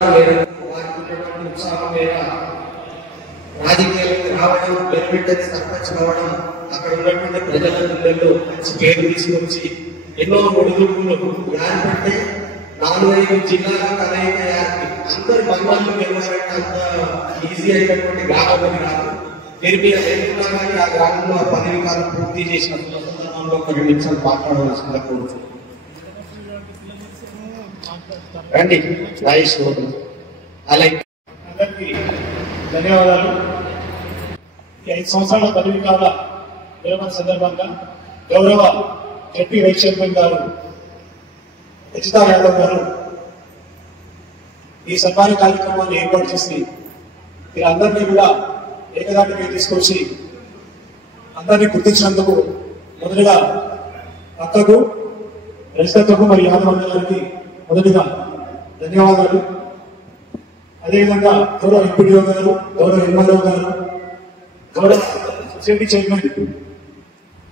ఉత్సాహం మీద రాజకీయాలకు రావడం, బెనిఫిట్ సర్పంచ్ కావడం, అక్కడ ఉన్నటువంటి ప్రజలందరిలో మంచి పేరు తీసుకొచ్చి ఎన్నో ఒడిదుడుకులు యాదంటే 4-5 జిల్లాల కలయిక అందరు బంగాళ్ళు గెలవాలంటే అంత ఈజీ అయినటువంటి గ్రామం కాదు. మీరు మీరు ఎదుగున్నా కానీ ఆ గ్రామంలో 10 కాలం పూర్తి చేసిన సందర్భంలో ఒక 2 నిమిషాలు మాట్లాడవలసిందిగా కోరుతున్నాను. రండి రాజేష్ అలాగే అందరికీ ధన్యవాదాలు. 5 సంవత్సరాల పదవి కాల విరమణ సందర్భంగా గౌరవ జడ్పీ వైస్ చైర్మన్ గారు రజితా యాదవ్ గారు ఈ సన్మాన కార్యక్రమాన్ని ఏర్పాటు చేసి వీరందరినీ కూడా ఏకదాటిపై తీసుకొచ్చి అందరినీ గుర్తించినందుకు మొదటిగా అక్కకు, రజితకు మరియు యాదవ్ అన్న గారికి మొదటిగా ధన్యవాదాలు. అదేవిధంగా గౌరవ ఎంపీడీఓ గారు, గౌరవ ఎంఆర్ఓ గారు, గౌరవ సొసైటీ చైర్మన్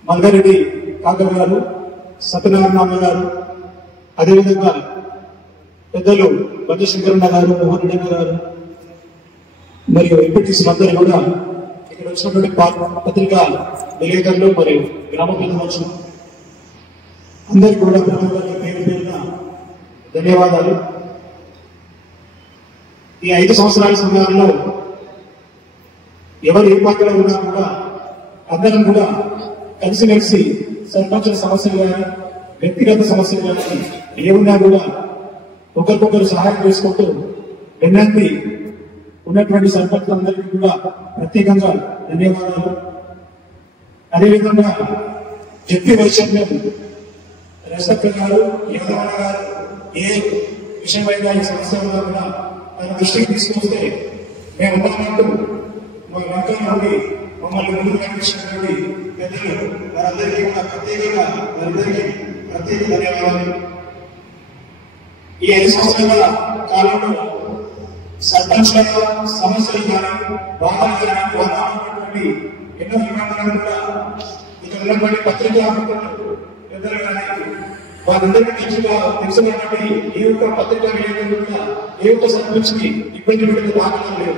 మంగారెడ్డి కాకర్ గారు, సత్యనారాయణ గారు, అదేవిధంగా పెద్దలు బంధుశంకరన్న గారు, మోహన్ రెడ్డి గారు మరియు ఎంపీటీసీ అందరూ కూడా ఇక్కడ వచ్చినటువంటి పత్రికా విలేకరులు మరియు గ్రామ ప్రజలు అందరికీ కూడా పేరు పేరున ధన్యవాదాలు. ఈ 5 సంవత్సరాల సమయంలో ఎవరు ఏ పార్టీలో ఉన్నా కూడా అందరం కూడా కలిసిమెలిసి సర్పంచుల సమస్యలు కానీ వ్యక్తిగత సమస్యలు కానీ ఏమున్నా కూడా ఒకరికొకరు సహాయం చేసుకుంటూ వెన్నెత్తి ఉన్నటువంటి సర్పంచులందరికీ కూడా ప్రత్యేకంగా ధన్యవాదాలు. అదేవిధంగా జడ్పీ వైస్ చైర్మన్ రజిత గారు, యాదవ్ గారు ఏ విషయమైనా ఈ సమస్య కూడా తన దృష్టికి తీసుకొస్తే మేము ఉన్నామంటూ మా వెంకయ్య నుండి మమ్మల్ని ముందుకు కనిపించినటువంటి పెద్దలు వారందరికీ కూడా ప్రత్యేకంగా వారందరికీ ప్రత్యేక ధన్యవాదాలు. ఈ 5 సంవత్సరాల కాలంలో సర్పంచ్ల సమస్యలు కానీ బాధలు కానీ ఉన్నటువంటి ఎన్నో విధానాలు కూడా ఇక్కడ ఉన్నటువంటి పత్రికా పెద్దలు కానీ వారందరికీ తెలిసినటువంటి ఏ ఒక్క పత్రికా విలేకరులు కూడా ఏ ఒక్క సర్పంచ్కి ఇబ్బంది పెట్టే దాఖలాలు లేవు.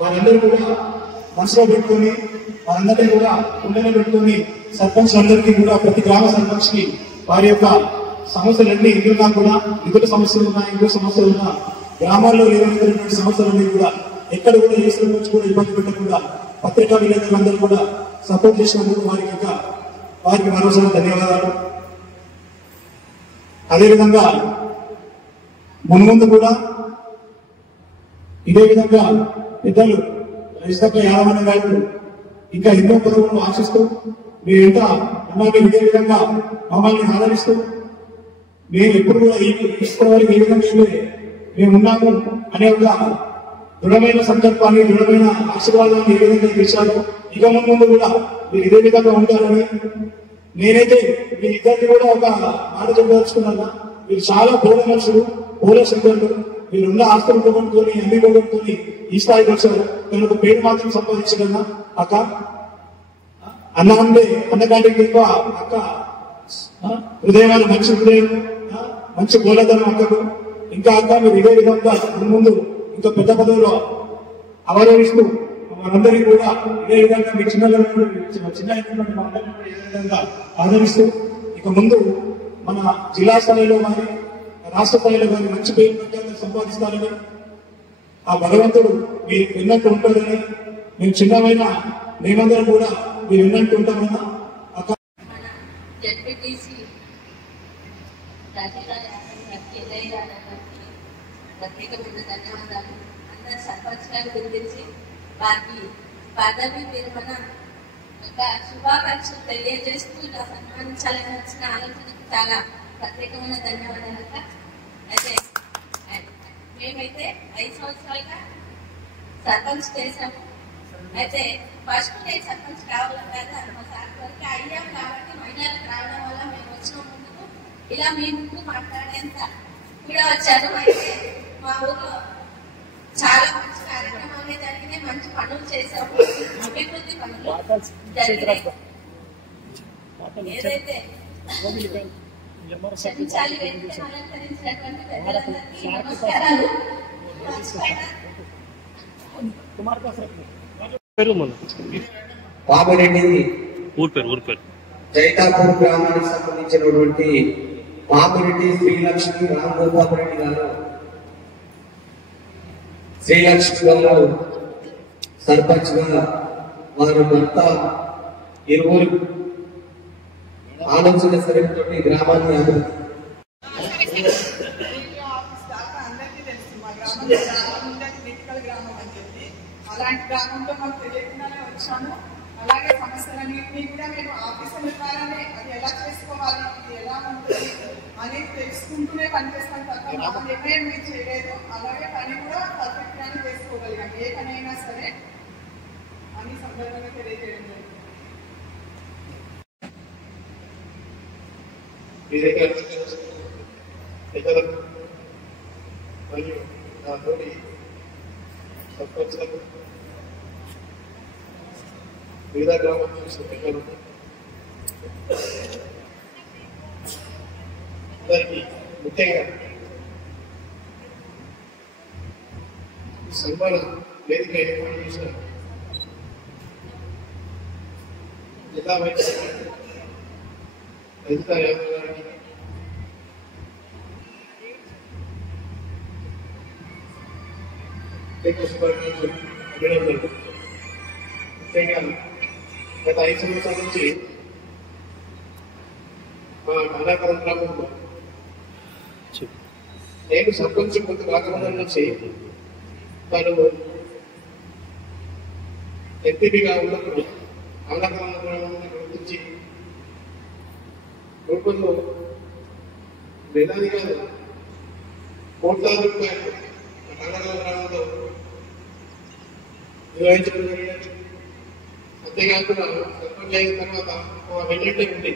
వారందరూ కూడా మనసులో పెట్టుకొని వారందరినీ కూడా ఉండలో పెట్టుకొని సర్పంచ్లందరికీ కూడా ప్రతి గ్రామ సర్పంచ్ కి వారి యొక్క సమస్యలన్నీ ఎదురున్నా కూడా నిధుల సమస్యలు ఉన్నా, ఇంకో సమస్యలు ఉన్నా, గ్రామాల్లో ఏదైనటువంటి సమస్యలన్నీ కూడా ఎక్కడ కూడా ఏ సర్పంచ్ కూడా ఇబ్బంది పెట్టకుండా పత్రికా విలేకరులందరూ కూడా సపోర్ట్ చేసినందుకు వారికి మరోసారి ధన్యవాదాలు. అదేవిధంగా మున్ముందు కూడా ఇదే విధంగా పెద్దలు రజిత యాదవ్ గారు ఇంకా ఎన్నో పదవులను ఆశిస్తూ మీరు ఎంత మమ్మల్ని ఇదే విధంగా మమ్మల్ని ఆదరిస్తూ మేము ఎప్పుడు కూడా ఇప్పటివరకు ఏ విధంగా మేమున్నాము అనే ఒక దృఢమైన సంకల్పాన్ని, దృఢమైన ఆశీర్వాదాన్ని ఏ విధంగా ఇచ్చారో ఇక ముందు కూడా మీరు ఇదే విధంగా ఉంటారని నేనైతే మీ ఇద్దరిని కూడా ఒక మాట చెప్పదలుచుకున్నా. మీరు చాలా బోధ మనుషులు, బోధ శంకరులు, మీరున్న ఆస్తులు పోగొట్టుకొని అన్ని పోగొట్టుకొని ఈ స్థాయికి వచ్చారు. నేను ఒక పేరు మాత్రం సంపాదించగలనా అక్క? అన్న అంటే అన్నకంటే ఎక్కువ అక్క హృదయమైన మంచి హృదయం, మంచి బోధదనం అక్కకు. ఇంకా అక్క మీరు ఇదే విధంగా ముందు ఇంకా పెద్ద పదవిలో అవరోధిస్తూ మనందరికీ కూడా ఇదే విధంగా మీ చిన్న విధంగా ఆదరిస్తూ ఇక ముందు మన జిల్లా స్థాయిలో కానీ రాష్ట్ర స్థాయిలో కానీ మంచి పేరు సంపాదిస్తారని ఆ భగవంతుడు మీరు విన్నట్టు ఉంటారని మేము చిన్నమైన మేమందరం కూడా మీరు విన్నట్టు ఉంటామన్నా ప్రత్యేకమైన ధన్యవాదాలు. అందరు సర్పంచ్ గారు గురించి వారికి పదవి విరమణ ఒక శుభాకాంక్షలు తెలియజేస్తూ ఇలా సన్మానించాలని వచ్చిన ఆలోచనకు చాలా ప్రత్యేకమైన ధన్యవాదాలు. అయితే మేమైతే 5 సంవత్సరాలుగా సర్పంచ్ చేశాము. అయితే ఫస్ట్ నేను సర్పంచ్ కావాలి కదా మా సార్ వరకు అయ్యాం కాబట్టి మహిళలకు రావడం వల్ల మేము వచ్చిన ముందుకు ఇలా మీ ముందు మాట్లాడేంత కూడా వచ్చారు. అయితే మా ఊర్లో చాలా మంచి కార్యక్రమాలు జరిగినాయి, మంచి పనులు చేశాము, అభివృద్ధి పనులు జరిగినాయి. ఏదైతే అలంకరించినటువంటి పెద్దలందరికీ నమస్కారాలు. పామిరెడ్డి ఊరు పేరు జైతాపూర్ గ్రామానికి సంబంధించినటువంటి పామిరెడ్డి శ్రీలక్ష్మి రాంగోపాల్ రెడ్డి గారు, శ్రీలక్ష్మి గారు సర్పంచ్ గా వారు భర్త ఇరువురు ఆలోచన సరితో గ్రామాన్ని అభివృద్ధి అలాంటి గ్రామంలో మాకు తెలియకుండానే వచ్చాను. అలాగే సమస్యలన్నింటినీ కూడా నేను ఆఫీసుల ద్వారానే అది ఎలా చేసుకోవాలి, ఇది ఎలా ఉంటుంది అనేది తెలుసుకుంటూనే పనిచేస్తాను తప్ప మా నిర్ణయం మేము చేయలేదు. అలాగే పని కూడా పర్ఫెక్ట్ గానే చేసుకోగలిగాం, ఏ పని అయినా సరే అని సందర్భంగా తెలియజేయడం జరిగింది. మరియు నా తోటి సర్పంచ్లకు, వివిధ గ్రామాల నుంచి పెద్దలు అందరికీ ముఖ్యంగా సన్మాన వేదిక ఏర్పాటు చేసిన జిల్లా వైద్య రజిత యాదవ్ గారికి, అభినందనలు. ముఖ్యంగా గత 5 సంవత్సరాల నుంచి మా నానాకరం గ్రామంలో నేను సర్పంచ్ కొంత రాకముందు నుంచి తను ఎంపీగా ఉన్నప్పుడు నానాకరం గ్రామంలో గుర్తించి రూపంలో వేలాదిగా కోట్లాది రూపాయలు నానాకరం గ్రామంలో నిర్వహించడం జరిగింది. అంతేకాకుండా సర్పంచ్ అయిన తర్వాత వెన్నట్టే ఉంది.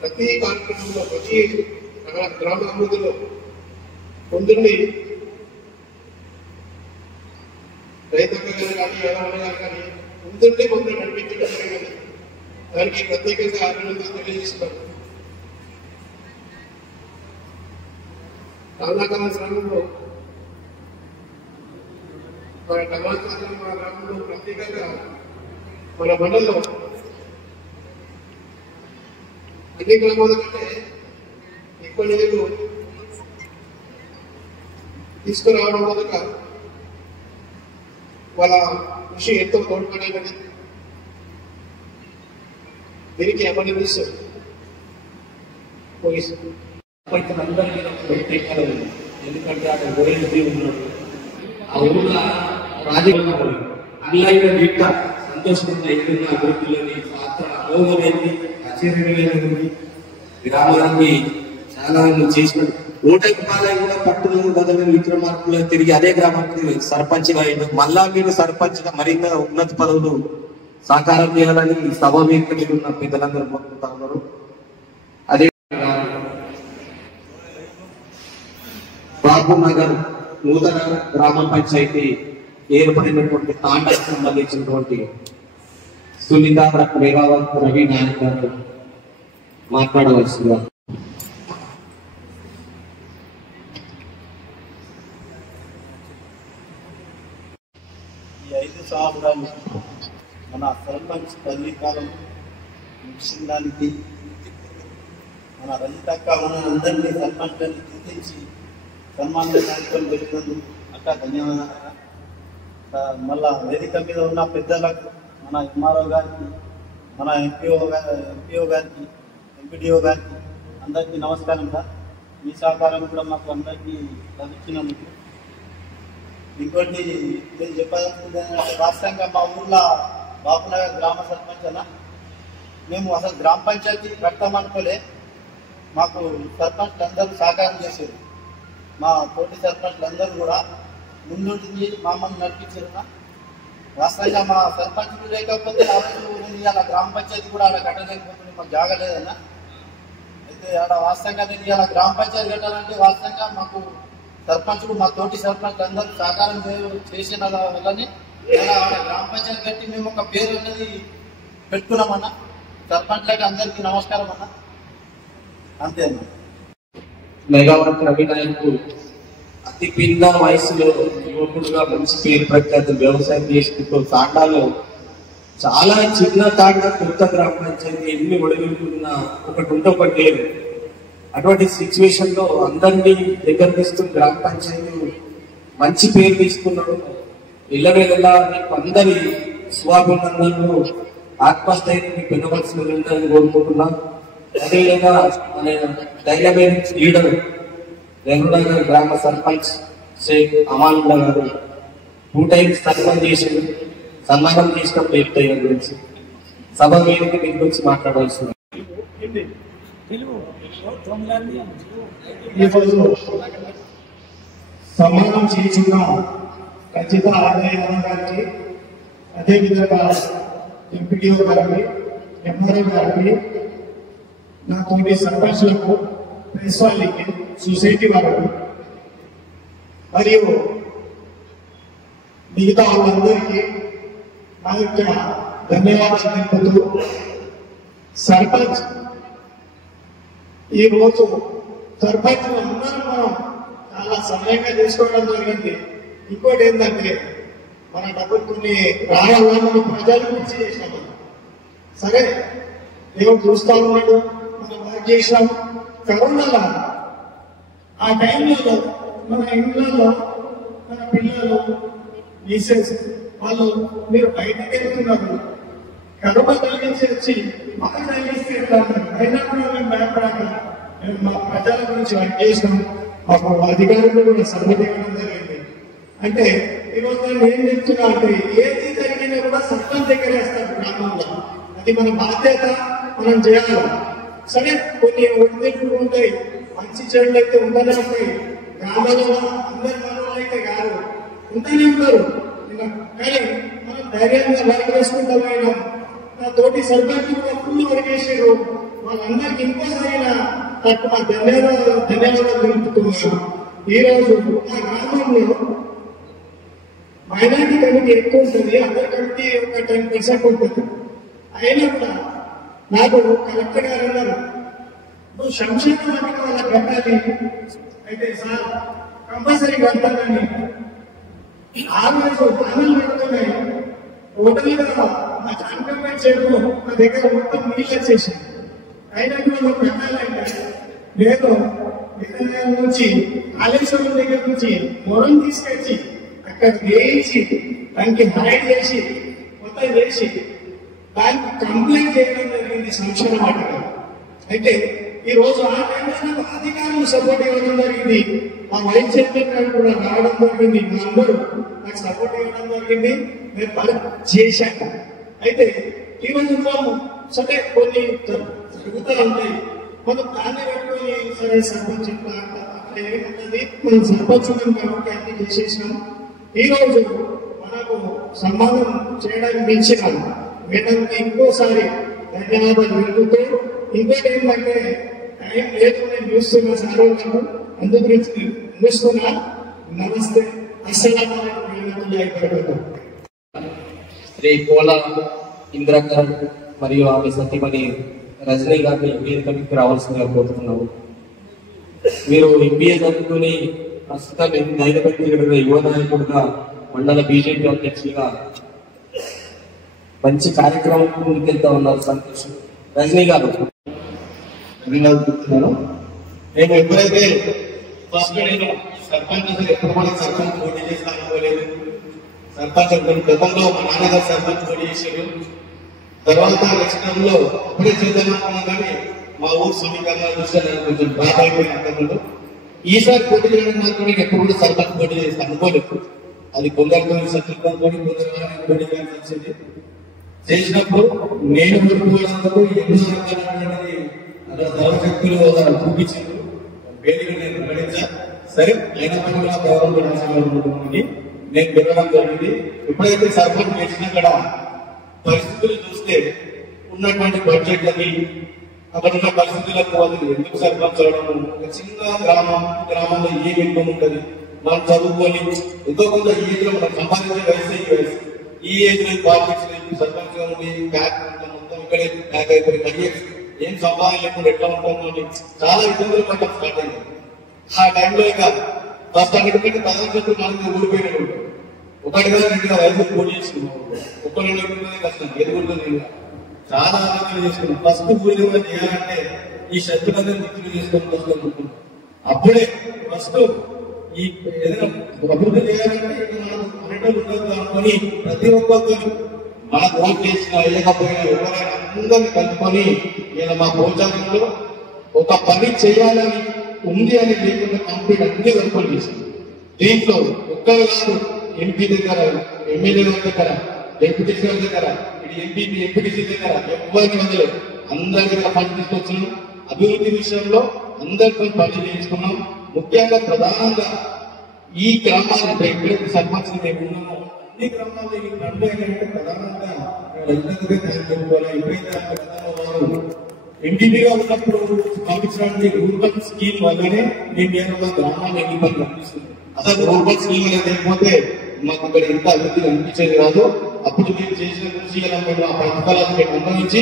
ప్రతి కార్యక్రమంలో, ప్రతి గ్రామ అభివృద్ధిలో ముందుండి రైతక్క గారు కానీ యాదవ్ గారు కానీ ముందుండి ముందు నడిపించడం జరిగింది. దానికి ప్రత్యేకంగా అభినందనలు తెలియజేస్తున్నారు. నానాకరం గ్రామంలో మన టమాటాలు మన గ్రామంలో ప్రత్యేకంగా మన మండలంలో అన్ని గ్రామాల కంటే ఎక్కువ నిధులు తీసుకురావడం వల్ల వాళ్ళ కృషి ఎంతో తోడ్పడేది. దీనికి అభినందిస్తారు. ముగిస్తారు. ఎందుకంటే అక్కడ గోరెంటి ఉన్నాడు. ఆ ఊళ్ళో రాజకీయ అన్లైన వీట సంతోషంగా ఎదురున్న అభివృద్ధిలోని పాత్ర అమోఘమైంది, ఆశ్చర్యమైనది. గ్రామానికి చాలా చేసినాడు. ఓటమి పాలై కూడా పట్టుదల బదులు విక్రమార్కులు తిరిగి అదే గ్రామానికి సర్పంచ్ గా అయ్యాడు. మళ్ళా మీరు సర్పంచ్ గా మరింత ఉన్నత పదవులు సాకారం చేయాలని సభ వేదిక మీద ఉన్న పెద్దలందరూ కోరుకుంటా ఉన్నారు. అదే బాబు నగర్ నూతన గ్రామ పంచాయతీ ఏర్పడినటువంటి తాండకు సంబంధించినటువంటి సునీత మేఘావత్ రవి నాయక్ గారు మాట్లాడవలసిందిగా. ఈ 5 సంవత్సరాలు మన సర్పంచ్ పదవీ కాలం ముగిసిన దానికి మన రజితక్క మనందరినీ సర్పంచ్ని గుర్తించి సన్మాన కార్యక్రమం జరిగినందుకు అక్క ధన్యవాదాలు. మళ్ళా వేదిక మీద ఉన్న పెద్దలకు, మన ఎంఆర్ఓ గారికి, మన ఎంపీఓ గారికి, ఎంపీడీఓ గారికి అందరికీ నమస్కారం సార్. మీ సహకారం కూడా మాకు అందరికీ లభించినందుకు. ఇంకోటి నేను చెప్పాల్సింది రాష్ట్రంగా మా ఊళ్ళో బాపునగర్ గ్రామ సర్పంచ్ అన్న మేము అసలు గ్రామ పంచాయతీ పెడతామనుకోలే. మాకు సర్పంచ్లు అందరూ సహకారం చేశారు. మా తోటి సర్పంచ్లు అందరూ కూడా ముందుండి మమ్మల్ని నడిపించారు. వాస్తవంగా మా సర్పంచ్లు లేకపోతే ఆ రోజు నేను ఇలా గ్రామ పంచాయతీ కూడా ఆడ కట్టలేకపోతుంది, మాకు జాగలేదన్న. అయితే ఆడ వాస్తవంగా నేను ఇలా గ్రామ పంచాయతీ కట్టాలంటే వాస్తవంగా మాకు సర్పంచులు, మా తోటి సర్పంచ్లు అందరూ సహకారం చేసిన వల్లనే ఆడ గ్రామ పంచాయతీ కట్టి మేము ఒక పేరు అనేది పెట్టుకున్నామన్నా. సర్పంచ్లకి అందరికీ నమస్కారం అన్న. అంతే అన్న. మేఘావత్ రవి నాయక్ అతి పిన్న వయసులో యువకుడుగా మంచి పేరు ప్రఖ్యాతులు వ్యవసాయం చేసుకుంటూ తాండాలో చాలా చిన్న తాండా కొత్త గ్రామ పంచాయతీ ఎన్ని ఒడిగుంటున్నా ఒకటి ఉంటే ఒకటి లేదు. అటువంటి సిచ్యువేషన్ లో అందరినీ దగ్గర తీసుకుని గ్రామ పంచాయతీ మంచి పేరు తీసుకున్నాడు. ఇళ్ళవేళలా మీకు అందరి స్వాభినందనలు ఆత్మస్థైర్యం మీకు వినవలసిన ఉందని కోరుకుంటున్నా. అదేవిధంగా మన డైనమిక్ లీడర్ రెగ్యులర్ గ్రామ సర్పంచ్ షేక్ అమానుల్లా గారు 2 times సన్మానం చేసింది. సన్మానం చేసినప్పుడు చెప్తాయి గురించి సభ వేదిక మీ గురించి మాట్లాడవలసింది. ఈరోజు సన్మానం చేస్తున్న ఖచ్చిత ఆదాయ గారికి, అదేవిధంగా ఎంపీడీఓ గారికి, ఎంఆర్ఓ గారికి, నా తోటి సర్పంచ్లకు, ప్రెస్ వాళ్ళకి, సొసైటీ వాళ్ళకి మరియు మిగతా వాళ్ళందరికీ నా యొక్క ధన్యవాదాలు తెలుపుతూ, సర్పంచ్ ఈ రోజు సర్పంచ్ అందరం మనం చాలా సమయంగా చేసుకోవడం జరిగింది. ఇంకోటి ఏంటంటే మన డబ్బులు కొన్ని రావాలా మనం ప్రజల గురించి చేసినాము. సరే దేవుడు చూస్తా ఉన్నాడు, మనం వర్క్ చేసినాం. కరోనాలో ఆ టైంలో మన ఇంట్లో మన పిల్లలు మిసెస్ వాళ్ళు మీరు బయటకు వెళ్తున్నారు, కరోనా తగ్గించి వచ్చి మాకు తగ్గిస్తే ఎట్లా అయినా కూడా మేము భయపడాలి. మేము మా ప్రజల గురించి వర్క్ చేసినాం. మాకు అధికారులు కూడా సపోర్ట్ ఇవ్వడం జరిగింది. అంటే ఈరోజు నేను ఏం చెప్తున్నా అంటే ఏది జరిగినా కూడా సర్పంచ్ దగ్గర వేస్తారు గ్రామంలో. అది మన బాధ్యత, మనం చేయాలి. సరే కొన్ని ఒడిదుడుకులు ఉంటాయి, మంచి చెడులు అయితే ఉంటూనే ఉంటాయి. గ్రామాలలో అందరి మనోళ్ళు అయితే కాదు, ఉంటూనే ఉంటారు. కానీ మనం ధైర్యంగా వర్క్ చేసుకుంటూ పోయినాం. నా తోటి సర్పంచ్ కూడా ఫుల్ వర్క్ చేసారు. వాళ్ళందరికీ ఇంకోసారి తక్కువ ధన్యవాదాలు తెలుపుతున్నాను. ఈ రోజు ఆ గ్రామంలో మైనారిటీ కమిటీ ఎక్కువ ఉంటుంది, అందరి కమిటీ ఒక 10% ఉంటుంది. అయినా కూడా నాకు కలెక్టర్ గారు అన్నారు, నువ్వు సంక్షేమ వాటికి వాళ్ళ కట్టాలి. అయితే సార్ కంపల్సరీ కట్టాలని ఆ రోజు అమలు పెడుతున్నాయి. టోటల్ గా మా కాంటోన్మెంట్ చేతులు నా దగ్గర మొత్తం నీళ్ళు వచ్చేసి అయినా కూడా నువ్వు పెట్టాలంటే లేదు. విజయనగరం నుంచి కాళేశ్వరం దగ్గర నుంచి మొరం తీసుకొచ్చి అక్కడ వేయించి దానికి హైడ్ చేసి మొత్తం చేసి దానికి కంప్లైంట్ చేయడం జరిగింది సంక్షేమ వాటిగా. అయితే ఈ రోజు ఆ టైంలో అధికారులు సపోర్ట్ ఇవ్వడం జరిగింది. మా వైస్ చైర్మన్ గారు కూడా రావడం జరిగింది. మా అందరూ నాకు సపోర్ట్ ఇవ్వడం జరిగింది. నేను వర్క్ చేశాను. అయితే ఈ రోజు మనం సరే కొన్ని జరుగుతూ ఉంటాయి, మనం దాన్ని పెట్టుకొని సరే సర్పంచ్ అట్లా ఏముంటుంది, మనం సర్పంచ్ కాబట్టి అన్ని చేసేసినాం. ఈ రోజు మనకు సన్మానం చేయడానికి పిలిచిన మేడంకి ఇంకోసారి ధన్యవాదాలు తెలుపుతూ, ఇంకోటి ఏంటంటే టైం లేదు, నేను చూస్తున్నా సార్ అందుకు చూస్తున్నా. నమస్తే, అస్సలాము అలైకుం వరహ్మతుల్లాహి వబరకాతుహు. శ్రీ పోల ఇంద్రకరణ్ మరియు ఆమె సతీమణి రజనీ గారిని వేదికకి రావాల్సిందిగా కోరుతున్నాము. మీరు ఎంబీఏ చదువుకుని ప్రస్తుతం ధైర్యపరిచిన యువ నాయకుడుగా, మండల బీజేపీ అధ్యక్షుడిగా మంచి కార్యక్రమం ముందుకెళ్తా ఉన్నారు. సంతోషం. రజనీ గారు చెప్తున్నాను. నేను ఎప్పుడైతే ఫస్ట్ నేను సర్పంచ్ ఎప్పుడు కూడా సర్పంచ్ పోటీ చేసి అనుకోలేదు. సర్పంచ్ గతంలో మా నాన్నగారు సర్పంచ్ పోటీ చేశారు. తర్వాత నెక్స్ట్ టైం లో అప్పుడే చేద్దామనుకున్నాం, కానీ మా ఊరు సమీకరణ దృష్ట్యా నేను కొంచెం బాగా అయిపోయిన అంతకుముందు ఈసారి పోటీ చేయడం మాత్రం నేను ఎప్పుడు కూడా సర్పంచ్ పోటీ చేసి అనుకోలేదు. అది కొందరు సత్యంతో పోటీ వచ్చింది. చేసినప్పుడు నేను ఓడిపోయినందుకు ఎన్నో రకాలైనటువంటి దౌర్శక్తులు చూపించారు. వేదిక నేను గమనించా. సరే అయినప్పుడు కూడా గౌరవం నేను గెలవడం జరిగింది. ఎప్పుడైతే సర్పంచ్ చేసినా కూడా పరిస్థితులు చూస్తే ఉన్నటువంటి బడ్జెట్లకి అక్కడ ఉన్న పరిస్థితులకు వాళ్ళు ఎందుకు సర్పంచ్ అవడం, ఒక చిన్న గ్రామంలో ఏ ఇన్కమ్ ఉంటుంది, మనం చదువుకొని ఎంతో కొంత ఈ ఏజ్ లో మనం సంపాదించే వయసు ఈ ఏజ్ లో పాలిటిక్స్ సర్పంచ్ గా ఉండి బ్యాక్ మొత్తం ఇక్కడే బ్యాక్ అయిపోయి కడిగేసి ఏం సంపాదన లేకుండా ఎట్లా ఉంటాం చాలా ఇబ్బందులు పడ్డం స్టార్ట్ అయింది. ఆ టైంలో ఇక ఫస్ట్ అన్నిటికంటే తదనంతరం మనకు ఊడిపోయినట్టు ఒకటిగా రెండుగా రైతులు పోటీ చేసుకున్నాం. ఒక్కరినే కష్టం ఎదుగుతుంది. చాలా ఆలోచన చేసుకున్నాం. ఫస్ట్ ఊరి చేయాలంటే ఈ శక్తులందరూ మిత్రులు చేసుకొని వస్తున్నాం. అప్పుడే ఫస్ట్ ఈ ఏదైనా అభివృద్ధి చేయాలంటే మనం అన్నింటిలో ఉండదు అనుకొని ప్రతి ఒక్కరితో మన ఓట్ చేసిన వేయకపోయినా ఎవరైనా అందరినీ కలుపుకొని ఇలా మా భోజనంలో ఒక పని చేయాలని ఉంది అని లేకుండా కంప్లీట్ అన్ని కలుపుకొని చేసింది. దీంట్లో ఒక్కరు కాదు, ఎంపీ దగ్గర, ఎమ్మెల్యే దగ్గర, డిప్యూటీ గారి దగ్గర, ఎంపీటీసీ దగ్గర ఎవరిని వదలేదు. అందరి దగ్గర పని తీసుకొచ్చినాం. అభివృద్ధి విషయంలో అందరితో పని చేయించుకున్నాం. ముఖ్యంగా ప్రధానంగా ఈ గ్రామాలు ఎప్పుడైతే సర్పంచ్ మేము ఉన్నామో అన్ని గ్రామాల్లో ఈ రండి అంటే ప్రధానంగా ఎప్పుడైతే ఎంపీగా ఉన్నప్పుడు పంపించడానికి రూరల్ స్కీమ్ వల్లనే నేను గ్రామాలు ఎన్నికలు కనిపిస్తుంది. అసలు రూరల్ స్కీమ్ అనేది లేకపోతే మాకు ఇక్కడ ఎంత అభివృద్ధి కనిపించేది కాదు. అప్పుడు మేము చేసిన కృషి మేము ఆ పథకాలను మేము అనుభవించి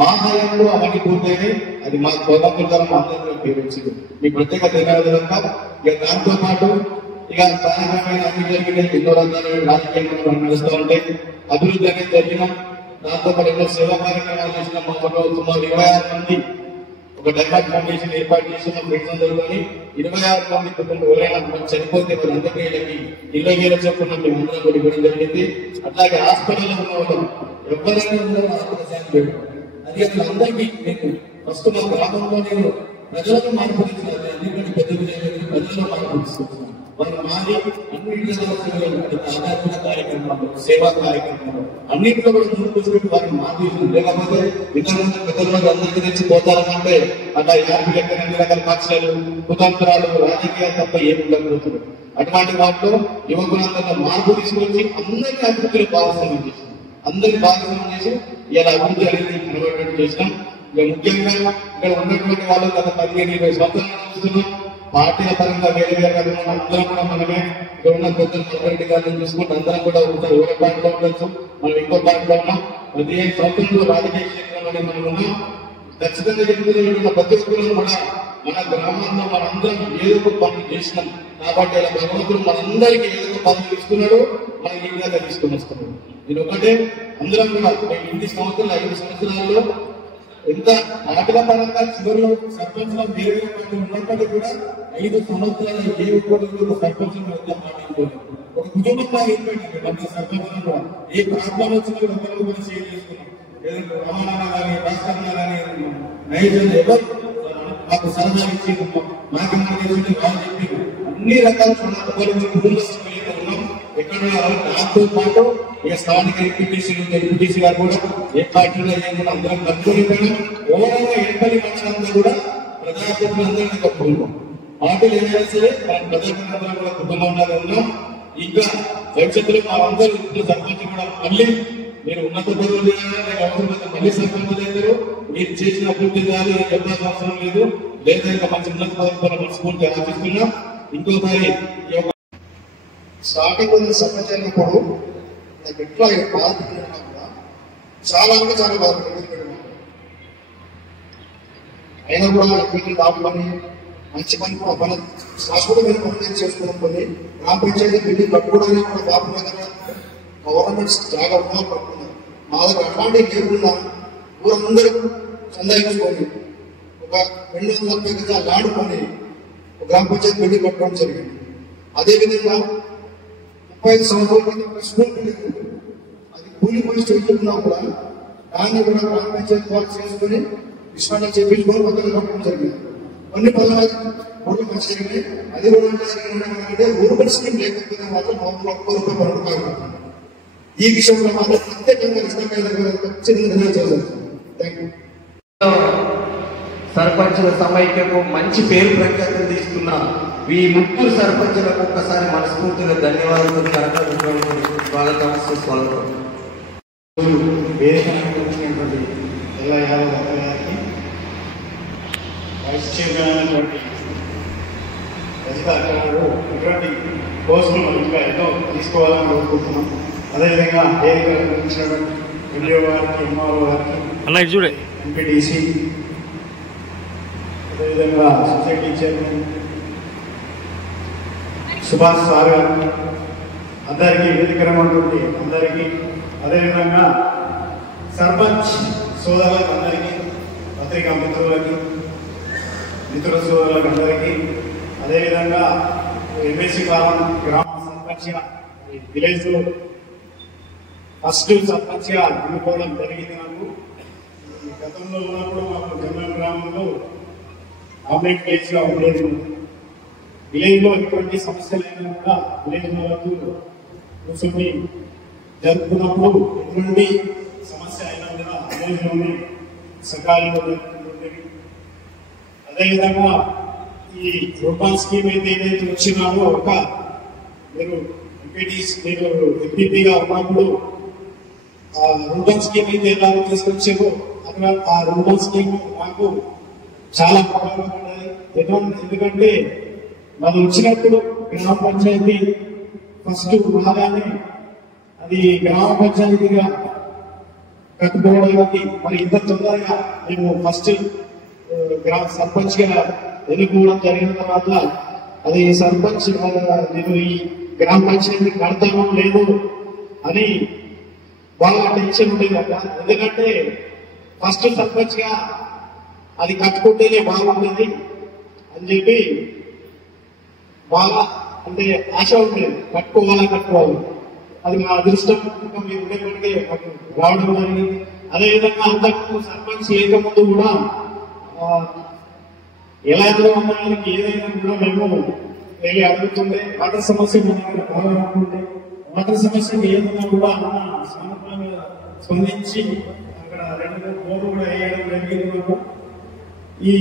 మా హయాంలో అవన్నీ పూర్తయినాయి. అది మా గోదావరి అందరూ పేరు వచ్చింది. మీ ప్రత్యేక ధన్యవాదాలు. ఇక దాంతో పాటు ఇక స్థానికమైన అన్ని జరిగినాయి. ఎన్నో రంగాలు రాజకీయంగా నడుస్తూ ఉంటాయి. అభివృద్ధి అనేది జరిగినాం. దాంతో పాటు ఎన్నో సేవా కార్యక్రమాలు చేసినాం. మా సుమారు 26 మంది ఒక డైలాగ్ ఫౌండేషన్ ఏర్పాటు చేసిన ఫ్రెండ్స్ అందరూ 26 మంది కుటుంబం ఎవరైనా చనిపోతే వాళ్ళందరికీ ఇళ్ళ చెప్పుకున్నాం. మేము అందరం కూడా ఇవ్వడం జరిగింది. అట్లాగే హాస్పిటల్లో ఉన్న వాళ్ళు ఎవరైనా ఉన్నారో హాస్పిటల్ శాంతి అది అసలు అందరికీ నేను ఫస్ట్ మా గ్రామంలో నేను ప్రజలకు మార్పు తీసుకున్నాను. ఎందుకంటే ప్రజల్లో మార్పు తీసుకొచ్చాను. వాళ్ళు మాది అన్నింటిలో ఆధ్యాత్మిక కార్యక్రమాలు, సేవా కార్యక్రమాలు అన్నింటిలో కూడా ముందుకు వారిని మార్పు లేకపోతే ఇంతకుముందు పెద్దలు అందరికీ తెచ్చిపోతారంటే అట్లా యాభై లెక్కన అన్ని రకాల పక్షాలు, కుతంత్రాలు, రాజకీయాలు తప్ప ఏమి ఉండకపోతుంది. అటువంటి వాటిలో యువకులందరిలో మార్పు తీసుకొచ్చి అందరికీ అభివృద్ధిలో భాగస్వామ్యం చేసి అందరినీ భాగస్వామ్యం చేసి ఇలా అభివృద్ధి అనేది నిలబడేట్టు చేసినాం. ఇక ముఖ్యంగా ఇక్కడ ఉన్నటువంటి వాళ్ళు గత 15-20 సంవత్సరాలు చూస్తున్నాం. పార్టీల పరంగా వేరే వేరే అందరం కూడా మనమే ఇక్కడ ఉన్న పెద్దలు మల్లారెడ్డి గారిని చూసుకుంటే అందరం కూడా ఒకసారి వేరే పార్టీలో ఉండొచ్చు, మనం ఇంకో పార్టీలో ఉన్నాం. 15 సంవత్సరంలో రాజకీయ క్షేత్రంలోనే మనం ఉన్నాం. ఖచ్చితంగా చెప్తున్న ప్రతి ఒక్కరు కూడా మన గ్రామంలో మనందరం ఏదో ఒక పనులు చేసినాం కాబట్టి ఇలా భగవంతుడు మనందరికీ ఏదో ఒక పనులు ఇస్తున్నాడు, మన ఈ విధంగా తీసుకుని వస్తున్నాడు. ఇది ఒకటే అందరం కూడా 8 సంవత్సరాలు 5 సంవత్సరాల్లో ఎంత ఆటల పరంగా చివరిలో సర్పంచ్లో వేరే ఉన్నప్పటికీ కూడా 5 సంవత్సరాలు ఏ ఒక్కరు సర్పంచ్ ఒక కుటుంబంగా ఏర్పడింది. మన సర్పంచ్ కూడా ఏ ప్రాబ్లం వచ్చినా ఒకరు కూడా షేర్ చేసుకున్నాం. ఏదైనా రమణ కానీ భాస్కర్ కానీ నైజన్ ఎవరు మాకు సలహా ఇచ్చి మాకు వాళ్ళు చెప్పి అన్ని రకాల కుటుంబ ఉన్నాం. ఎక్కడ దాంతో పాటు ఇక స్థానిక ఎంపీటీసీ గారు కూడా ఏ పార్టీలో ఏమైనా అందరం కట్టుకుని ఓవరాల్ 80 మంది కూడా ప్రజాప్రతినిధులందరినీ కట్టుకుంటాం. పార్టీలు ఏమైనా సరే మన ప్రజాప్రతినిధులు కూడా కుటుంబంలో ఉన్నాం. ఇంకా భవిష్యత్తులో మా అందరూ సర్పంచ్ కూడా మళ్ళీ మీరు ఉన్నత పదవులు అవసరం మళ్ళీ సర్పంచ్ అవుతారు. మీరు చేసిన అభివృద్ధి కాదు చెప్పాల్సిన అవసరం లేదు. లేదా ఇంకా మంచి ఉన్నత పదవులు మనస్ఫూర్తిగా ఆశిస్తున్నాం. ఇంకోసారి స్టార్టింగ్ సర్పంచ్ అయినప్పుడు నాకు ఎట్లా బాధపడినా కూడా చాలా అంటే చాలా బాధపడి అయినా కూడా వీటిని దాటుకొని మంచి పని కూడా మన శాశ్వత మీద పనులు చేసుకోవడం కొన్ని గ్రామ పంచాయతీ బిల్డింగ్ కట్టుకోవడానికి కూడా బాబు దగ్గర గవర్నమెంట్స్ చాలా రుణాలు పడుతున్నారు. మా దగ్గర అట్లాంటి లేకుండా ఊరందరూ సందాయించుకొని ఒక 240 గజాలు ఆడుకొని ఒక గ్రామ పంచాయతీ బిల్డింగ్ కట్టుకోవడం జరిగింది. అదేవిధంగా 35 సంవత్సరాల స్కూల్ బిల్డింగ్ అది కూలిపోయి స్టేట్ ఉన్నా కూడా దాన్ని కూడా గ్రామ పంచాయతీ వాళ్ళు చేసుకుని విశ్వాసం చేపించుకొని మొదలు కట్టడం జరిగింది. కొన్ని పనులు కూడా మంచి జరిగినాయి. అది కూడా అంటే రూరల్ స్కీమ్ లేకపోతే మాత్రం ₹1 పనులు ఈ విషయంలో మాత్రం ప్రత్యేకంగా ఖచ్చితంగా చేశారు. Thank you. సర్పంచుల సమైక్యకు మంచి పేరు ప్రఖ్యాతులు తీసుకున్న ఈ ముగ్గురు సర్పంచులకు ఒక్కసారి మనస్ఫూర్తిగా ధన్యవాదాలు. స్వాగతం సుస్వాగతం. వేదికటువంటి ఎల్లా యాదవ్ గారికి, వైస్ చైర్మన్ అయినటువంటి రజిత గారు ఇటువంటి కోర్సులు మనం ఇంకా ఎన్నో తీసుకోవాలని కోరుకుంటున్నాం. అదేవిధంగా వేదిక గురించినటువంటి ఎండిఓ గారికి, ఎంఆర్ఓ గారికి, ఎంపీటీసీ, అదేవిధంగా సొసైటీ చైర్మన్ సుభాష్ సార్ గారికి, అందరికీ వేదికరమైనటువంటి అందరికీ, అదేవిధంగా సర్పంచ్ సోదరులకు అందరికీ, పత్రికా మిత్రుల సోదరులకు అందరికీ, అదేవిధంగా ఎంఎస్సి పాలన గ్రామ సర్పంచ్గా విలేజ్లో ఫస్ట్ సర్పంచ్గా ఎన్నుకోవడం జరిగింది. నాకు గతంలో ఉన్నప్పుడు మాకు జనరల్ గ్రామంలో ఆమ్లెట్ ప్లేస్గా ఉండేది. విలేజ్లో ఎటువంటి సమస్యలు అయినా కూడా విలేజ్ వరకు కూర్చొని జరుపుకున్నప్పుడు ఎటువంటి సమస్య అయినా కూడా విలేజ్లోనే సకాలంలో జరుపుకుంటుండేవి. అదేవిధంగా ఈ రూపాన్ స్కీమ్ అయితే ఏదైతే వచ్చినారో ఒక మీరు ఎంపీపీగా ఉన్నప్పుడు ఆ రూపాన్ స్కీమ్ అయితే ఎలా తీసుకొచ్చారో అక్కడ ఆ రూపాన్ స్కీమ్ మాకు చాలా ఉపయోగపడ్డాయి. ఎందుకంటే మనం వచ్చినప్పుడు గ్రామ పంచాయతీ ఫస్ట్ రాగానే అది గ్రామ పంచాయతీగా కట్టుకోవడానికి మరి ఇంత తొందరగా మేము ఫస్ట్ గ్రామ సర్పంచ్ గా ఎన్నుకోవడం జరిగిన తర్వాత అది సర్పంచ్ నేను ఈ గ్రామ పంచాయతీ కడతామో లేదు అని బాగా టెన్షన్ ఉండేది అక్కడ. ఎందుకంటే ఫస్ట్ సర్పంచ్ గా అది కట్టుకుంటేనే బాగుంటుంది అని చెప్పి బాగా అంటే ఆశ ఉండేది, కట్టుకోవాలి. అది మా అదృష్టం మీరు ఉండేప్పటికీ రావడం జరిగింది. అదేవిధంగా అంతకు సర్పంచ్ లేకముందు కూడా ఎలా ఉన్నానికి ఏదైనా కూడా మేము వెళ్ళి అడుగుతుండే. వాటర్ సమస్య కావాలనుకుంటే వాటర్ సమస్యకి ఏదైనా కూడా స్పందించి అక్కడ 2 బోర్లు కూడా వేయడం జరిగింది. ఈ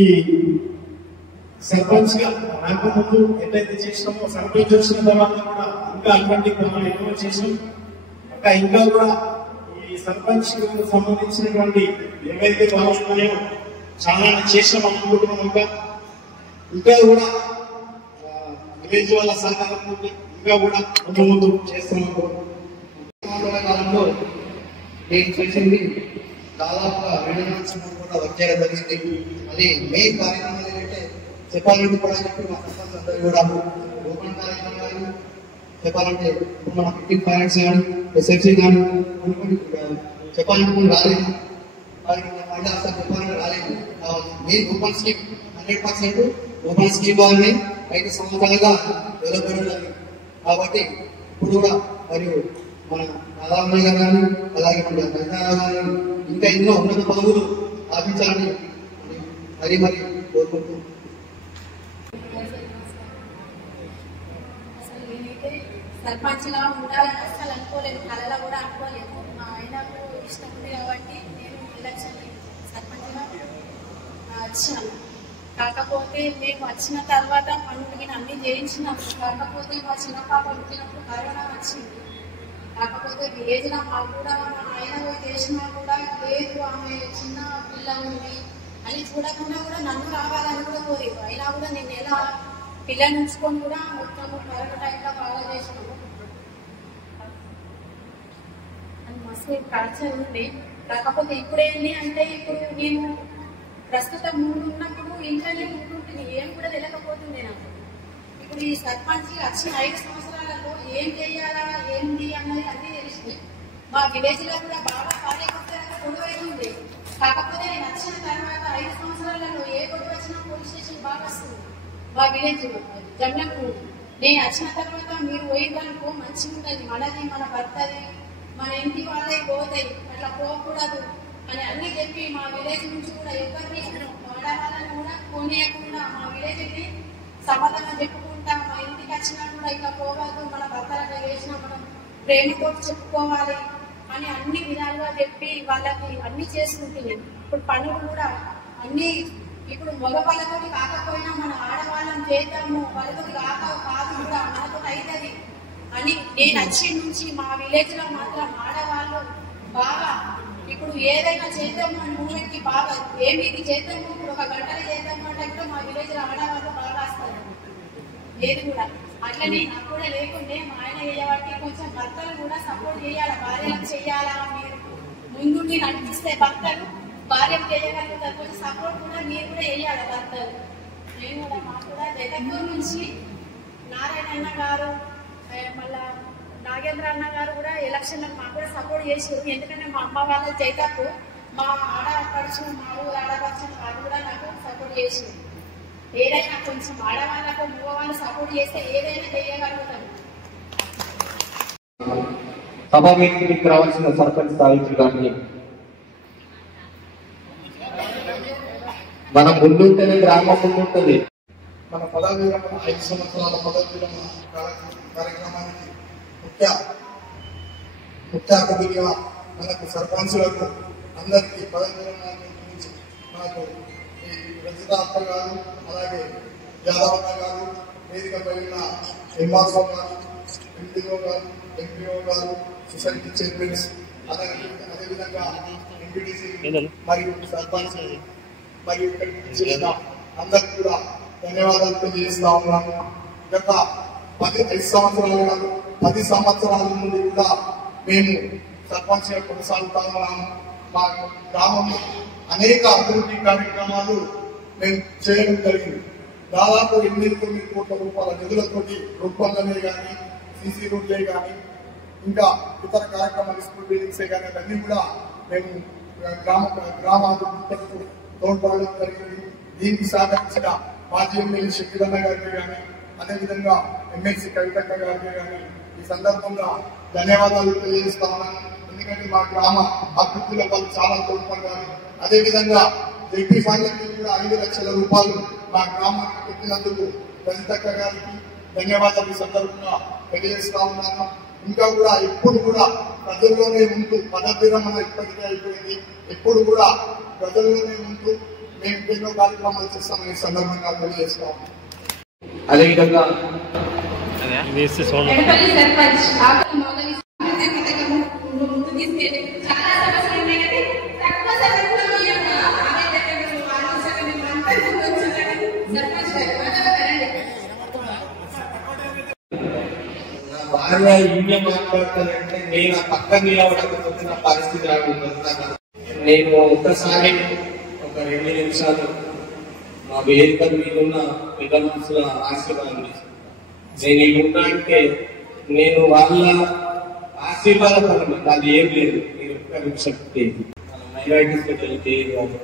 సర్పంచ్ గా రాకముందు ఎట్లయితే చేసినామో సర్పంచ్ వచ్చిన తర్వాత కూడా ఇంకా అటువంటి పనులు ఎక్కువ చేసాం. ఇంకా కూడా ఈ సర్పంచ్ సంబంధించినటువంటి ఏవైతే పనులు ఉన్నాయో చాలా చేసాం అనుకుంటున్నాం. ఇంకా కూడా విలేజ్ వాళ్ళ సహకారం ఇంకా కూడా ముందు చేస్తున్నాం. కాలంలో నేను చేసింది దాదాపుగా 2 సంవత్సరాలు కూడా వచ్చేయడం జరిగింది. అది మెయిన్ కార్యక్రమాలు ఏంటంటే చెప్పాలంటే కూడా చెప్పి మా సర్పంచ్ అందరూ కూడా ఓపెన్ కార్యక్రమం కానీ చెప్పాలంటే మన 15 ఫైనాన్స్ కానీ ఎస్ఎఫ్సీ కానీ చెప్పాలంటే కొన్ని రాలేదు. మళ్ళీ అసలు చెప్పాలంటే రాలేదు. Main open scheme 100% open scheme వాళ్ళని 5 సంవత్సరాలుగా నిలబడి కాబట్టి ఇప్పుడు కూడా మరియు మన రాధామణి గారు కానీ అలాగే మన రైతారావు కానీ ఇంకా ఎన్నో ఉన్నత పదవులు ఆశించాలని మరి కోరుకుంటున్నాను. అసలు నేనైతే సర్పంచ్గా ఉండాలని అసలు అనుకోలేదు, కళలో కూడా అనుకోలేదు. మా ఆయనకు ఇష్టం ఉంది కాబట్టి నేను ఎలక్షన్ సర్పంచ్గా వచ్చాను. కాకపోతే మేము వచ్చిన తర్వాత పనులు అన్ని చేయించినాము. కాకపోతే మా చిన్న పాప పుట్టినప్పుడు కరోనా వచ్చింది. కాకపోతే విలేజ్లో మాకు కూడా మా ఆయన చేసినా కూడా లేదు, ఆమె చిన్న పిల్ల ఉంది అని చూడకుండా కూడా నన్ను రావాలని కూడా కోరేది. అయినా కూడా నేను ఎలా పిల్లని ఉంచుకొని కూడా మొత్తము కరోనా టైంలో బాగా చేసినాము. అని మస్తు కల్చర్ ఉంది. కాకపోతే ఇప్పుడేంటి అంటే ఇప్పుడు నేను ప్రస్తుతం ఉన్నప్పుడు ఇంట్లోనే ఉంటుంటుంది, ఏం కూడా తెలియకపోతుంది నాకు. ఇప్పుడు ఈ సర్పంచ్ వచ్చిన 5 సంవత్సరాలలో ఏం చేయాలా ఏంటి అన్నది అన్నీ తెలిసింది. మా విలేజ్ లో కూడా బాగా కార్యకర్తలకు గొడవ ఉంది. కాకపోతే నేను వచ్చిన తర్వాత 5 సంవత్సరాలలో ఏ గొడవ వచ్చినా పోలీస్ స్టేషన్ బాగా వస్తుంది. మా విలేజ్ జమ్లకు నేను వచ్చిన తర్వాత మీరు పోయిందనుకో మంచిగా ఉంటుంది, మనది మన భర్తది మన ఇంటి వాళ్ళే పోతాయి, అట్లా పోకూడదు అని అన్ని చెప్పి మా విలేజ్ నుంచి కూడా ఎవరిని ఆడవాళ్ళని కూడా పోనీయకుండా మా విలేజ్ని సమాధానం చెప్పుకుంటా మా ఇంటికి వచ్చినా కూడా ఇట్లా పోవద్దు, మన భర్తలకు వేసినా మనం ప్రేమతో చెప్పుకోవాలి అని అన్ని విధాలుగా చెప్పి వాళ్ళకి అన్ని చేసుకుంటుంది. ఇప్పుడు పనులు కూడా అన్ని ఇప్పుడు మగవాళ్ళతో కాకపోయినా మన ఆడవాళ్ళని చేద్దాము, వాళ్ళతో కాదు కూడా మనతో అవుతుంది అని నేను వచ్చి నుంచి మా విలేజ్ లో మాత్రం ఆడవాళ్ళు బాగా ఇప్పుడు ఏదైనా చేద్దాము అని మూమెంట్కి బాగా ఏమి చేద్దాము, ఇప్పుడు 1 గంటలో చేద్దాము అంటే కూడా మా విలేజ్ లో ఆడవాళ్ళు బాగా వస్తారు. లేదు కూడా అట్లనే నాకు కూడా లేకుండే మా ఆయన చేయబట్టి కొంచెం భర్తలు కూడా సపోర్ట్ చేయాలి, భార్యలకు చెయ్యాలా, మీరు ముందుండి నడిపిస్తే భర్తలు భార్యకు చేయగలుగుతారు. కొంచెం సపోర్ట్ కూడా మీరు కూడా వేయాలి భర్తలు. నేను కూడా మాకు కూడా జగత్తూరు నుంచి నారాయణ అన్న గారు మళ్ళా నాగేంద్ర అన్న గారు కూడా ఎలక్షన్లకు మాకు కూడా సపోర్ట్ చేసారు. ఎందుకంటే మా అమ్మ వాళ్ళ చేతకు మా ఆడపడుచు మా ఊరు ఆడపడుచు వాళ్ళు కూడా నాకు సపోర్ట్ చేసారు. ఏదైనా కొంచెం ఆడవాళ్ళకు మగవాళ్ళు సపోర్ట్ చేస్తే ఏదైనా చేయగలుగుతారు. సభా మీటింగ్కి రావాల్సిన సర్పంచ్ స్థాయి గారిని మనం ముందుంటేనే గ్రామం ముందుంటుంది. మన పదవి విరమణ 5 సంవత్సరాల పదవి విరమణ కార్యక్రమానికి ముఖ్య అతిథిగా మనకు సర్పంచులకు అందరికీ పదవి విరమణ గురించి మనకు ఈ రజిత గారు, అలాగే యాదవన్న గారు, వేదిక పైన ఎంఆర్ఓ గారు, ఎంపీఓ గారు, ఎంపీఓ గారు, సొసైటీ చైర్మన్స్, అదేవిధంగా ఎంపీటీసీ మరియు సర్పంచ్ మరియు చేసిన అందరికి కూడా ధన్యవాదాలు తెలియజేస్తా ఉన్నాను. గత 5 సంవత్సరాలు కాదు 10 సంవత్సరాల నుండి కూడా మేము సర్పంచ్ గా కొనసాగుతా ఉన్నాము. మా గ్రామంలో అనేక అభివృద్ధి కార్యక్రమాలు మేము చేయడం జరిగింది. దాదాపు 8-9 కోట్ల రూపాయల నిధులతోటి రూపంలోనే కానీ, సీసీ రోడ్లే కానీ, ఇంకా ఇతర కార్యక్రమాలు, స్కూల్ బిల్డింగ్సే కానీ అన్నీ కూడా మేము గ్రామాభివృద్ధికి తోడ్పడడం జరిగింది. దీనికి సహకరించిన మాజీ ఎమ్మెల్యే శక్తిరన్న గారికి కానీ, అదేవిధంగా ఎమ్మెల్సీ కవితక్క గారికి కానీ ఈ సందర్భంగా ధన్యవాదాలు తెలియజేస్తా ఉన్నాను. ఎందుకంటే మా గ్రామ అభివృద్ధిలో వాళ్ళు చాలా తోడ్పడ్డారు. అదేవిధంగా జడ్పీ ఫండ్లకి కూడా 5 లక్షల రూపాయలు మా గ్రామానికి పెట్టినందుకు కవితక్క గారికి ధన్యవాదాలు ఈ సందర్భంగా తెలియజేస్తా ఉన్నాను. ఇంకా కూడా ఎప్పుడు కూడా ప్రజల్లోనే ఉంటూ, పదవి విరమణ ఇప్పటికే అయిపోయింది, ఎప్పుడు కూడా ప్రజల్లోనే ఉంటూ మేము ఎన్నో కార్యక్రమాలు చేస్తామని సందర్భంగా తెలియజేస్తాం. అదేవిధంగా ఎడపల్లి సర్పంచ్ ఆకలి మాధవి సాంస్కృతిక పథకం ముందు తీసుకెళ్ళి చాలా సమస్యలు ఉన్నాయి కానీ తక్కువ సమయంలో మీ యొక్క ఆవేదనను ఆలోచనని మంత్రులు వచ్చారని సర్పంచ్ భార్య ఈమె మాట్లాడతానంటే నేను ఆ పక్కన నిలవడానికి నా పరిస్థితి రాకుండా నేను ఒక్కసారి ఒక 2 నిమిషాలు మా వేదిక మీద ఉన్న పెద్ద మనుషుల ఆశీర్వాదం నేను ఇప్పుడున్నా అంటే నేను వాళ్ళ ఆశీర్వాదపరం అది ఏం లేదు. మీరు ఒక్క నిమిషం మైనారిటీస్ వెళ్తే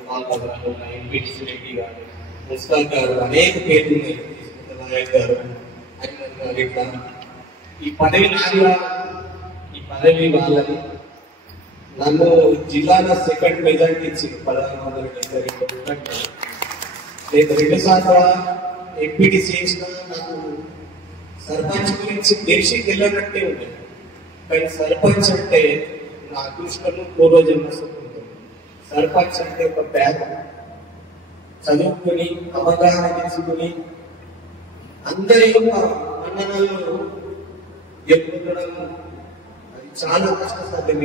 పాల్గొన్నారు, ఎంపీటీసీ రెడ్డి గారు, ముస్తాక్ గారు, అనేక పేర్లు ఉన్నాయి, నాయక్ గారు, ఇట్లా ఈ పదవి నాది, ఈ పదవి వాళ్ళని. నన్ను జిల్లాలో 2nd మెజార్టీ ఇచ్చింది 1672. నేను 2 సార్లు ఎంపీటీసీ చేసిన నాకు సర్పంచ్ గురించి తెలిసి తెలియనట్టే ఉండేది. కానీ సర్పంచ్ అంటే నా అదృష్టము పూర్వజన్మ సుకృతం. సర్పంచ్ అంటే ఒక పేద చదువుకుని అవగాహన తీసుకుని అందరి యొక్క మండలాల్లో ఎదుర్కొనడం అది చాలా కష్టసాధ్యం.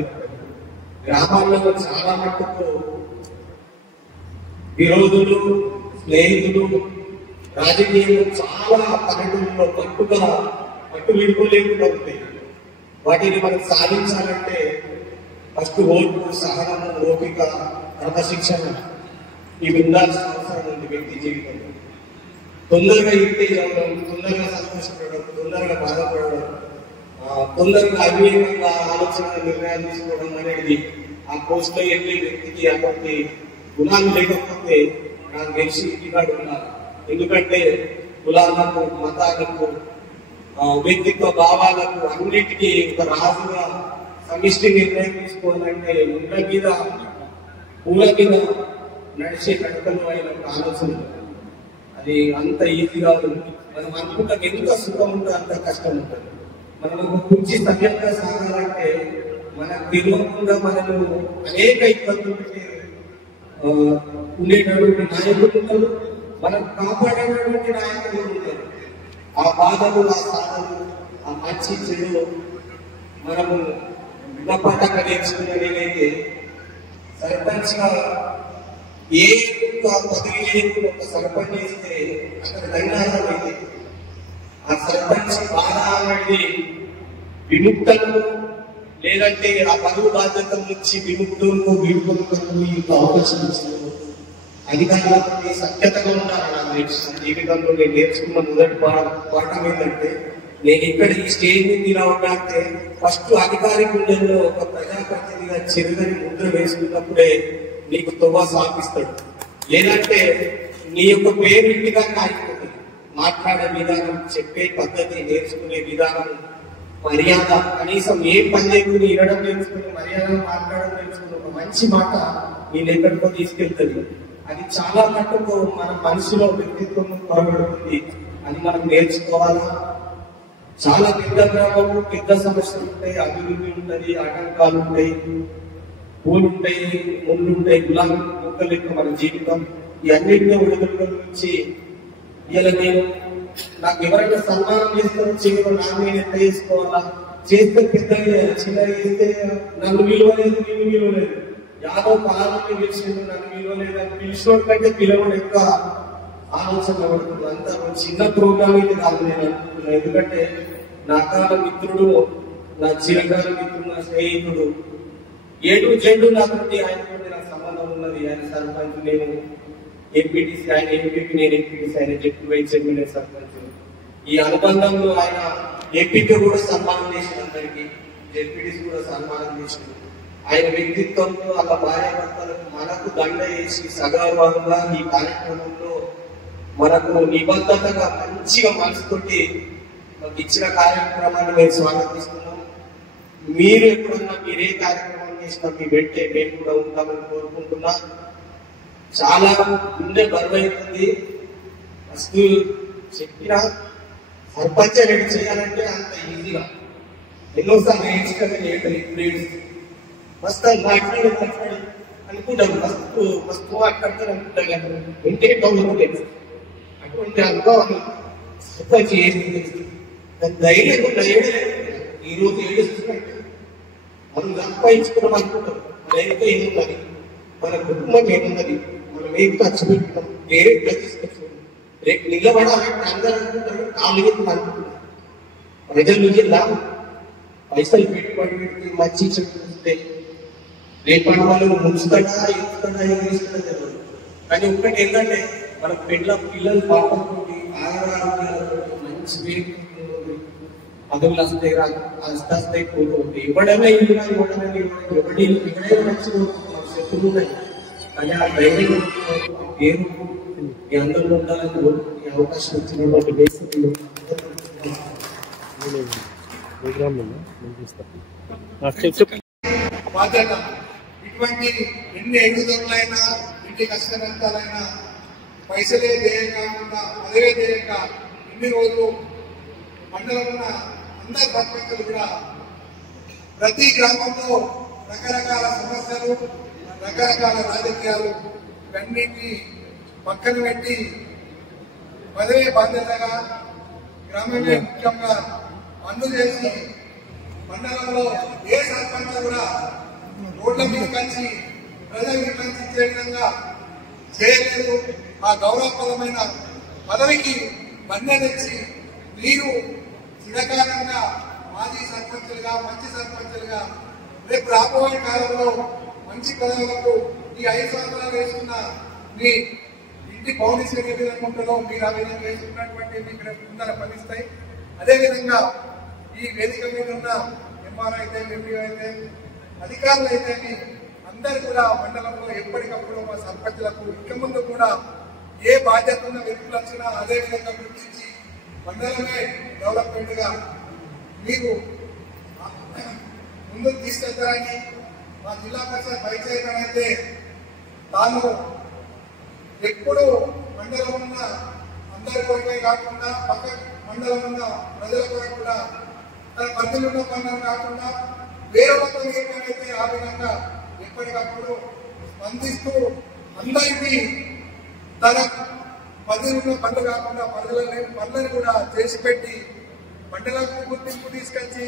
గ్రామాల్లో చాలా మట్టుకు విరోధులు, స్నేహితులు, రాజకీయంలో చాలా పల్లెటూరులో పట్టు విడిపోలేకుండా ఉంటాయి. వాటిని మనం సాధించాలంటే ఫస్ట్ ఓర్పు, సహనము, ఓపిక, క్రమశిక్షణ ఇవి ఉండాల్సిన అవసరం ఉంది వ్యక్తి జీవితంలో. తొందరగా ఇంటి అవ్వడం, తొందరగా సంతోషపడడం, తొందరగా బాధపడడం, తొందరగా అవివేకంగా ఆలోచన నిర్ణయాలు తీసుకోవడం అనేది ఆ పోస్ట్లో వెళ్ళే వ్యక్తికి అటువంటి గుణాలు లేకపోతే నాకు తెలిసి ఇంటికాడు ఉన్నారు. ఎందుకంటే కులాలకు, మతాలకు, వ్యక్తిత్వ భావాలకు అన్నిటికీ ఒక రాజుగా సమిష్టి నిర్ణయం తీసుకోవాలంటే పూల మీద నడిచే కడకలు అయిన ఆలోచన అది అంత ఈజీగా ఉంటుంది. మనం అనుకుంటాం ఎంత సుఖం ఉంటే అంత కష్టం ఉంటుంది. మనం ఒక కుర్చీ సవ్యంగా సాగాలంటే మనకు తెలియకుండా మనము అనేక ఇబ్బందులు ఉండేటటువంటి నాయకులు ఉంటారు, మనం కాపాడేటటువంటి నాయకులు ఉంటారు. ఆ బాధలు, ఆ సాధనలు, ఆ మంచి చెడు మనము గుణపాఠంగా నేర్చుకున్నట్లయితే సర్పంచ్ గా ఏ పదవి లేదు, ఒక సర్పంచ్ చేస్తే అక్కడ ధన్యవాదాలు అయితే ఆ సర్పంచ్ బాధ అనేది విముక్తను లేదంటే ఆ పదవి బాధ్యత నుంచి విముక్తులకు విముక్తులకు అవకాశం ఇచ్చారు. అధికారులతో సత్యతగా ఉండాలని నాకు తెలుసు. జీవితంలో నేను నేర్చుకున్న మొదటి పాఠం ఏంటంటే, నేను ఇక్కడ ఈ స్టేజ్ మీద ఇలా ఉండాలంటే ఫస్ట్ అధికారి గుండెల్లో ఒక ప్రజాప్రతినిధిగా చిరుగని ముద్ర వేసుకున్నప్పుడే నీకు తొవ్వ సాగిస్తాడు. లేదంటే నీ యొక్క పేరు ఇంటిగా కాలిపోతుంది. మాట్లాడే విధానం, చెప్పే పద్ధతి, నేర్చుకునే విధానం, మర్యాద, కనీసం ఏ పని లేకుండా వినడం నేర్చుకుని మర్యాద మాట్లాడడం నేర్చుకుని ఒక మంచి మాట నేను ఎక్కడికో తీసుకెళ్తుంది. అది చాలా మట్టుకు మన మనసులో వ్యక్తిత్వం పొరబడుతుంది. అది మనం నేర్చుకోవాలా. చాలా పెద్ద గ్రామంలో పెద్ద సమస్యలు ఉంటాయి, అభివృద్ధి ఉంటుంది, ఆటంకాలు ఉంటాయి, పూలు ఉంటాయి, ముళ్ళు ఉంటాయి, గులాబీ మొక్కలు యొక్క మన జీవితం. ఈ అన్నింటిలో విడుదల నుంచి ఇలా నేను నాకు ఎవరైనా సన్మానం చేస్తారో చేయడం నాకు నేను ఎంత చేసుకోవాలా, చేస్తే పెద్దగా చిన్నగా చేస్తే నన్ను విలువలేదు, నేను విలువలేదు, యాదవ్ పాలని పిలిచిండు నన్ను విలువలేదు అని పిలిచిన కంటే పిలవడం ఎక్కువ ఆలోచన పడుతుంది. అంతా చిన్న ప్రోగ్రామ్ ఇది కాదు నేను అనుకుంటున్నాను. ఎందుకంటే నా కాల మిత్రుడు, నా చిరకాల మిత్రుడు, నా స్నేహితుడు, ఏడు జెండు నాతోటి ఆయనతో నాకు సంబంధం ఉన్నది. ఆయన సర్పంచ్, నేను ఎంపీటీసీ, ఆయన ఎంపీపీ, నేను ఎంపీటీసీ, ఆయన జెడ్పీ చైర్మన్ సర్పంచ్. ఈ అనుబంధంలో ఆయన ఎంపీకి కూడా సన్మానం చేసిన, అందరికి జెడ్పీటీసీ కూడా సన్మానం చేసింది. ఆయన వ్యక్తిత్వంలో అలా భార్యాభర్తలకు మనకు దండ వేసి సగర్వంగా ఈ కార్యక్రమంలో మనకు నిబద్ధతగా మంచిగా మనసుతోటి మాకు ఇచ్చిన కార్యక్రమాన్ని మేము స్వాగతిస్తున్నాం. మీరు ఎప్పుడన్నా మీరే కార్యక్రమం చేసినా మీ వెంటే మేము కూడా ఉంటామని కోరుకుంటున్నా. చాలా గుండె బరువైతుంది. ఫస్ట్ చెప్పిన సర్పంచ్ రెడీ చేయాలంటే అంత ఈజీగా ఎన్నోసార్లు నేర్చుకుని ఫస్ట్ మాట్లాడి అనుకుంటాం, ఫస్ట్ మాట్లాడతారు అనుకుంటాం కదా, ఇంటే గౌరవం అటువంటి అనుభవం సర్పంచ్ చేసింది. ధైర్యం ఈ రోజు ఏడుస్తున్నట్టు మనం సంపాదించుకున్నాం అనుకుంటాం. ధైర్యంతో ఏమున్నది, మన కుటుంబం ఏమున్నది, మనం ఏం ఖర్చు పెట్టుకున్నాం, వేరే ప్రతిష్ఠించుకున్నాం, రేపు నిలబడాలంటే అందరూ అనుకుంటారు కాళ్ళు అనుకుంటున్నాం. ప్రజలు జిల్లా పైసలు పెట్టుబడి పెట్టి మంచి చెప్తుంటే రేపటి వాళ్ళు ముంచుతాడా ఇస్తాడా ఏమిస్తాడా తెలియదు. కానీ ఒక్కటి ఏంటంటే మన పిల్లలు పాపంతోటి ఆరోగ్యాలతో మంచి వేరు పదవులు వస్తాయి, వస్తాయి పోతుంది. ఎవడైనా ఇవ్వడైనా ఎవడైనా మంచిగా శత్రువులు ఉన్నాయి. కానీ ఆ ధైర్యం పేరు ఈ అందరూ ఉండాలని ఈ అవకాశం వచ్చినటువంటి బేసిక్లో బాధ్యత. ఇటువంటి ఎన్ని ఎదుగుదలైనా ఎన్ని కష్ట నష్టాలైనా పైసలే ధ్యేయం కాకుండా అదే ధ్యేయంగా ఇన్ని రోజులు మండలం ఉన్న అందరి సర్పంచులు కూడా ప్రతి గ్రామంలో రకరకాల సమస్యలు, రకరకాల రాజకీయాలు ఇవన్నింటినీ పక్కన పెట్టి పదవే బాధ్యతగా గ్రామమే ముఖ్యంగా పనులు చేసి మండలంలో ఏ సర్పంచ్ కూడా రోడ్ల మీద కలిసి ప్రజలకు కలిసి ఇచ్చే విధంగా చేయలేదు. ఆ గౌరవప్రదమైన పదవికి బంధ తెచ్చి మీరు చిరకాలంగా మాజీ సర్పంచులుగా, మంచి సర్పంచులుగా రేపు రాబోయే కాలంలో మంచి పదవులకు ఈ 5 సంవత్సరాలు వేసుకున్న మీ ఇంటి పౌనిశ్వరి ఏ విధంగా ఉంటుందో మీరు ఆ విధంగా వేసుకున్నటువంటి మీకు రేపు ముందర ఫలిస్తాయి. అదేవిధంగా ఈ వేదిక మీద ఉన్న ఎంఆర్ఓ అయితే, ఎంపీఓ అయితే, అధికారులు అయితే అందరూ కూడా మండలంలో ఎప్పటికప్పుడు మా సర్పంచులకు ఇక ముందు కూడా ఏ బాధ్యత ఉన్న వ్యక్తులు వచ్చినా అదే విధంగా గుర్తించి మండలమే డెవలప్మెంట్ గా మీకు ముందుకు తీసుకెళ్తారని మా జిల్లా పరిషత్ వైస్ చైర్మన్ అయితే తాను ఎప్పుడు మండలం ఉన్న అందరి కొరకే కాకుండా పక్క మండలం ఉన్న ప్రజల కొరకు కూడా తన పరిధిలో ఉన్న పనులు కాకుండా వేరొకతో ఏమైతే ఆ విధంగా ఎప్పటికప్పుడు స్పందిస్తూ అందరికీ తన పరిధిలో పనులు కాకుండా పనులను కూడా చేసి పెట్టి మండలకు గుర్తింపు తీసుకొచ్చి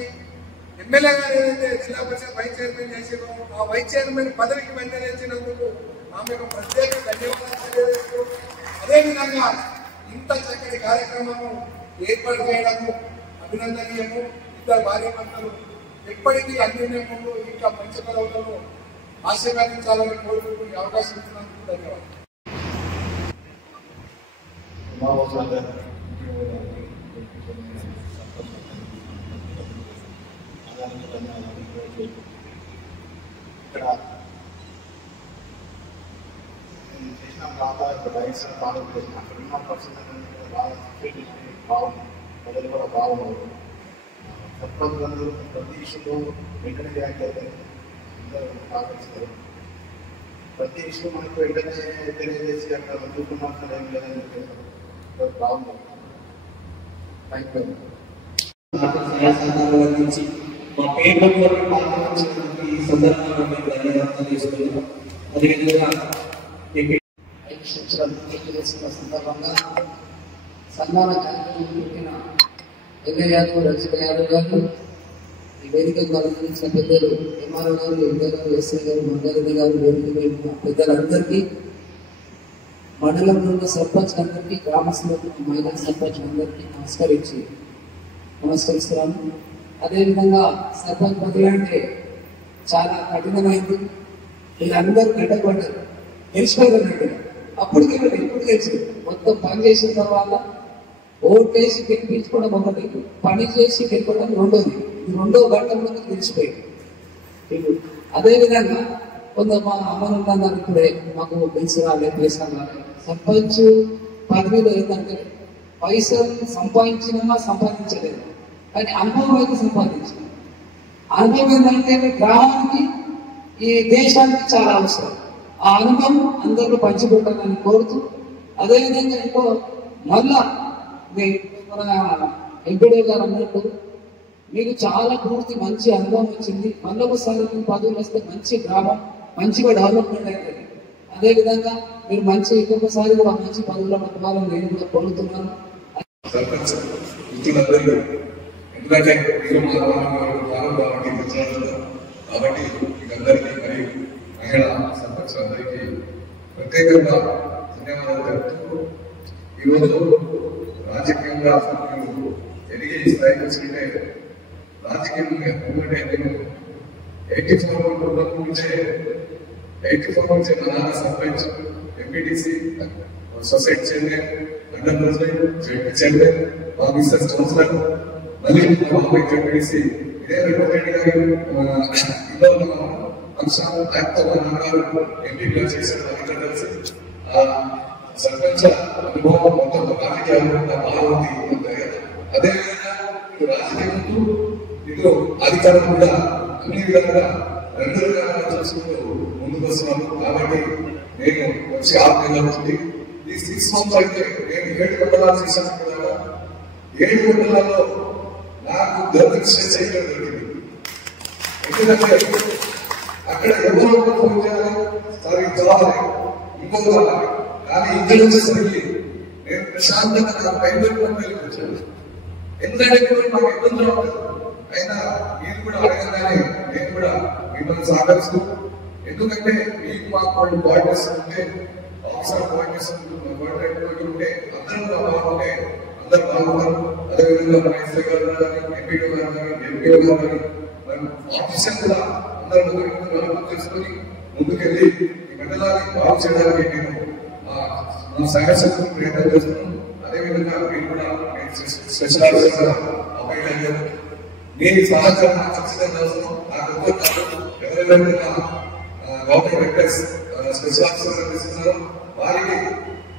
ఎమ్మెల్యే గారు ఏదైతే జిల్లా పరిషత్ వైస్ చైర్మన్ చేసినో ఆ వైస్ చైర్మన్ పదవికి వెంటనేసినందుకు ఆమెకు ప్రత్యేక ధన్యవాదాలు తెలియజేస్తూ అదేవిధంగా ఇంత చక్కటి కార్యక్రమము ఏర్పాటు చేయడము అభినందనీయము. ఇద్దరు భార్య భర్తలు ఎప్పటికీ అన్యోన్యంలో ఇంకా మంచి పదవులను ఆశీర్వదించాలని కోరుకుంటూ అవకాశం ఇచ్చినందుకు ధన్యవాదాలు. సమావేశాలు ఇక్కడ నేను చేసిన బాగా రైట్స్ బాగా చేసిన అక్కడ ఉన్న పరిస్థితులు బాగా బాగుంది, ప్రజలు కూడా బాగున్నారు. సర్పంచులందరూ ప్రతి ఇష్యూలో వెంటనే రియాక్ట్ అవుతారు, అందరూ సహకరిస్తారు. ప్రతి ఇష్యూ మనకు వెంటనే తెలియజేసి అక్కడ చూసుకున్నట్లు ఏం లేదని చెప్పేసి బాగుంది. Thank you. అందించి మా పేపర్ పాల్గొనడానికి ఈ సందర్భంగా మేము ధన్యవాదాలు చేస్తున్నాం. అదేవిధంగా పూర్తి చేస్తున్న సందర్భంగా సన్మాన కార్యక్రమం పెట్టిన ఎమ్మెల్యే యాదవ్, రజిత యాదవ్ గారు, ఈ వేదికకు అలంకరించిన పెద్దలు ఎంఆర్ఓ గారు, ఎంఏ గారు, ఎస్ఐ గారు, మండలి గారు, వేదిక ఉన్న పెద్దలందరికీ, మండలంలో ఉన్న సర్పంచ్ అందరికీ, గ్రామస్తులకు, మహిళా సర్పంచ్ అందరికీ నమస్కరిస్తున్నాను. అదేవిధంగా సర్పంచ్ బదిలీ అంటే చాలా కఠినమైంది. వీళ్ళందరూ గడ్డపడ్డారు, తెలిసిపోయినట్టు అప్పటికి ఇప్పుడు తెలిసి మొత్తం పని చేసిన తర్వాత ఓటేసి గెలిపించుకోవడం ఒకటి, పని చేసి గెలుపడం రెండోది. ఇది రెండో ఘట్టంలో తెలిసిపోయింది. అదేవిధంగా కొంత మా అమరులందరూ ఇప్పుడే మాకు తెలిసి రాలే, ప్లేస్ రాలే. సర్పంచ్ పదవిలో ఏంటంటే పైసలు సంపాదించలేదు, కానీ అనుభవం అయితే సంపాదించాలి. అనుభవం ఏంటంటే గ్రామానికి, ఈ దేశానికి చాలా అవసరం. ఆ అనుభవం అందరూ పంచిపెట్టాలని కోరుతూ, అదేవిధంగా ఇంకో మళ్ళా మన ఎంపీడీ గారు అన్నట్టు మీకు చాలా పూర్తి మంచి అనుభవం వచ్చింది. మళ్ళీ ఒకసారి పదవులు వస్తే మంచి గ్రామం మంచిగా డెవలప్మెంట్ అవుతుంది. అదేవిధంగా మీరు మంచి ఇంకొకసారి కూడా మంచి పదవులు పట్టుకోవాలని నేను కూడా కోరుతున్నాను. ఎందుకంటే కాబట్టి మీకందరికీ మరియు మహిళా సర్పంచ్ అందరికీ ప్రత్యేకంగా ధన్యవాదాలు తెలుపుతూ, ఈరోజు రాజకీయంగా మీరు ఎదిగే స్థాయికి వచ్చింటే రాజకీయంగా ఎందుకంటే నేను 84 నుంచి మా నాన్న sarpanch, MPTC, society chairman, mandal president, chairman, మా మిస్సెస్ కౌన్సిలర్, మళ్ళీ మా అమ్మాయి ఎంపీటీసీ, ఇదే రెడ్డి గారు ఇంట్లో అంశాలు ఆయనతో మా నాన్నగారు ఎంపీగా చేశారు. అందరూ కలిసి సర్పంచ్ అనుభవం మొత్తం రాజకీయాలు బాగుంది. అదేవిధంగా రాజకీయంలో ఇటు అధికారం కూడా అన్ని విధాలుగా రెండు రకాలుగా చూసుకుంటూ ముందుకు వస్తున్నాను. కాబట్టి నేను వచ్చి 6 నెలలు అవుతుంది. ఈ 6 months అయితే నేను 7 మండలాలు చేశాను కదా. 7 మండలాల్లో నాకు దొరికిన చేయడం జరిగింది. ఎందుకంటే అక్కడ ఎవరో ఫోన్ చేయాలి, సరే చదవాలి, ఇంకో చదవాలి. కానీ ఇంటికి వచ్చేసరికి నేను ప్రశాంతంగా నాకు బయలుదేరి వచ్చాను. ఎందుకంటే ఇప్పుడు మాకు ఇబ్బందులు ఉంటుంది. అయినా మీరు కూడా అడగగానే నేను కూడా మిమ్మల్ని సహకరిస్తూ, ఎందుకంటే మీకు మాకు వాళ్ళు బాయ్నెస్ ఉంటే, ఆఫీసర్ బాయ్నెస్ ఉంటే అందరూ బాగుంటే అందరూ బాగున్నారు. అదేవిధంగా మన ఎస్ఐ గారు కానీ, ఎంపీడీ గారు కానీ, ఎంపీ గారు కానీ, ఆఫీసర్ కూడా అందరూ తెలుసుకొని ముందుకెళ్ళి ఈ మండలాన్ని బాగు చేయడానికి నేను నా సహకరించడం ప్రయత్నం చేస్తున్నాను. అదేవిధంగా మీరు కూడా స్పెషల్ ఆఫీసర్ అపాయింట్ అయ్యారు. నేను సహకారం ఖచ్చితంగా అవసరం. నాకు ఎవరైతే గవర్నమెంట్ వెక్టర్స్ స్పెషల్ ఆఫీసర్ తీసుకున్నారో వారికి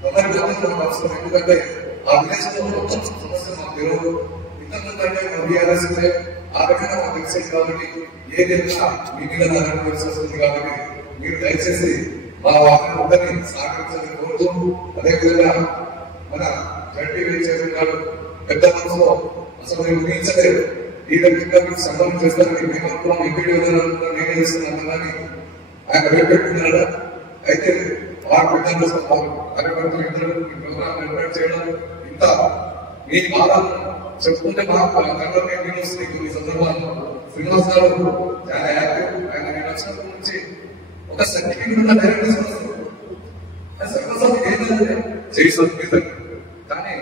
తొందరగా అవసరం. ఎందుకంటే ఆ విలేజ్ లో మొత్తం సమస్య మాకు తెలియదు. ఇంతకుముందంటే బీఆర్ఎస్ ఆ రకంగా మాకు తెలిసేది. కాబట్టి ఏదైనా మీ మీద వస్తుంది. కాబట్టి మీరు దయచేసి మా వారిని సహకరించాలని కోరుతూ, అదేవిధంగా మన జడ్పీ చైర్మన్ గారు పెద్ద మనసులో అసలు నేను ఊహించలేదు. ఈ రకంగా మీకు సంబంధం చేస్తారని మేము అనుకున్నాం. ఎంపీడీ నేనే చేస్తున్నాను కానీ ఆయన వేపెట్టుకున్నాడు. అయితే వారు పెద్ద కోసం కార్యకర్తలు ఇద్దరు ప్రోగ్రాం ఏర్పాటు చేయడం, ఇంత మీ బాధ చెప్పుకుంటే మాకు నేను వస్తుంది. కొన్ని సందర్భాల్లో శ్రీనివాస్ గారు చాలా యాక్టివ్. ఆయన నేను వచ్చినప్పటి నుంచి ఒక సర్టిఫికేట్ ఉన్న డైరెక్టర్ ఏదంటే చేస్తుంది. కానీ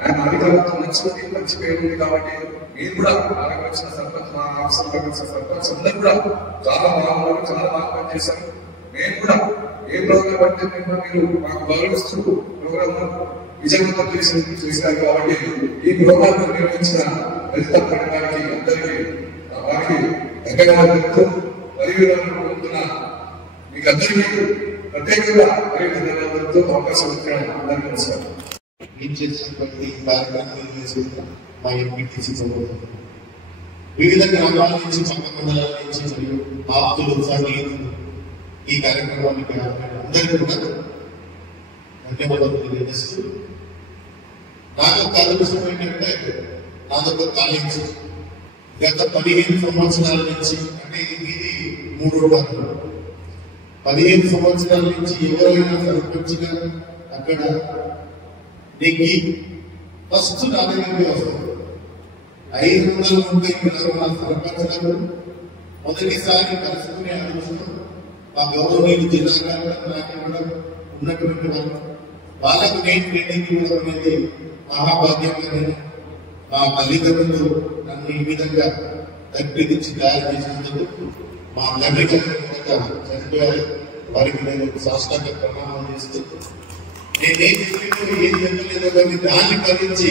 ఆయన అధికారులతో మంచి పేరు ఉంది. కాబట్టి మీరు కూడా మనకు వచ్చిన సర్పంచ్, మా ఆఫీసర్లకు వచ్చిన సర్పంచ్ అందరూ కూడా చాలా బాగున్నారు, చాలా బాగా పనిచేశారు. మేము కూడా ఏ ప్రోగ్రాం అంటే మీరు మాకు గౌరవిస్తూ ప్రోగ్రామ్ విజయవంతం చేశారు కాబట్టి ఈ ప్రోగ్రాం నిర్వహించిన దళిత పట్టణానికి అందరికీ వారికి ధన్యవాదాలు మరియు పొందుతున్న మీకు అందరికీ ప్రత్యేకంగా మరియు ధన్యవాదాలతో అవకాశం ఇచ్చిన అందరికీ నమస్కారం. ఏం చేసినటువంటి కార్యక్రమాలు చేసుకుంటాం మా ఎంపీటీసీ వివిధ గ్రామాల నుంచి పక్క మండలాల నుంచి మరియు ఆప్తులు సన్నిహితులు ఈ కార్యక్రమానికి అందరికీ కూడా ధన్యవాదాలు తెలియజేస్తూ నాకొక అదృష్టం ఏంటంటే నాదొక కాలేజ్ గత 15 సంవత్సరాల నుంచి అంటే ఇది 3వ వారం 15 సంవత్సరాల నుంచి ఎవరైనా సర్పంచ్గా అక్కడ నీకు ఫస్ట్ నా దగ్గరికి వస్తుంది 530 గ్రామాల సర్పంచ్లను మొదటిసారి కలుసుకునే అదృష్టం మా గౌరవనీయులు జిల్లా కలెక్టర్ నాకు ఇవ్వడం ఉన్నటువంటి వాళ్ళకు నేను ట్రైనింగ్ ఇవ్వడం అనేది మహాభాగ్యంగా నేను మా తల్లిదండ్రులు నన్ను ఈ విధంగా దగ్గరించి తయారు చేసినందుకు మా తండ్రి చనిపోయారు వారికి నేను సాష్టాంగ ప్రణామం చేస్తూ నేనేం చెప్పినో ఏం చెప్పలేదో కానీ దాన్ని భరించి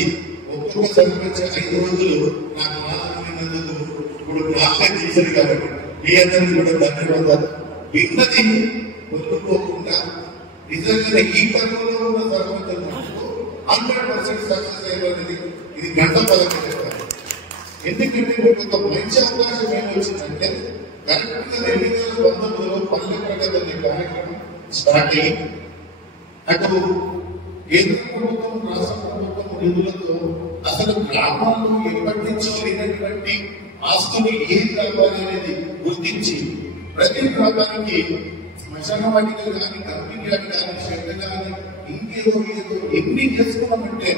ఒక్కొక్క సర్పంచ్ 5 రోజులు నాకు మాట్లాడినందుకు ఇప్పుడు ప్రార్థన చేశారు కాబట్టి మీ అందరికీ కూడా ధన్యవాదాలు. విన్నది పొందుకోకుండా నిజంగా ఈ పనుల్లో ఉన్న సర్పంచులు 100% సక్సెస్ అయ్యేది ఇది గంట పదవి చెప్తారు. ఎందుకంటే మీకు ఒక మంచి అవకాశం ఏమి వచ్చిందంటే కరెక్ట్గా 2019లో పల్లె ప్రగతి అనే కార్యక్రమం స్టార్ట్ అయ్యి అటు కేంద్ర ప్రభుత్వం రాష్ట్ర ప్రభుత్వం నిధులతో అసలు గ్రామాల్లో ఎప్పటి నుంచో లేనటువంటి ఆస్తులు ఏం కావాలి అనేది గుర్తించి ప్రతి గ్రామానికి శ్మశాన వాటికలు కానీ కంపెనీ కానీ షెడ్ కానీ ఇంకేదో ఏదో ఎన్ని చేసుకున్నామంటే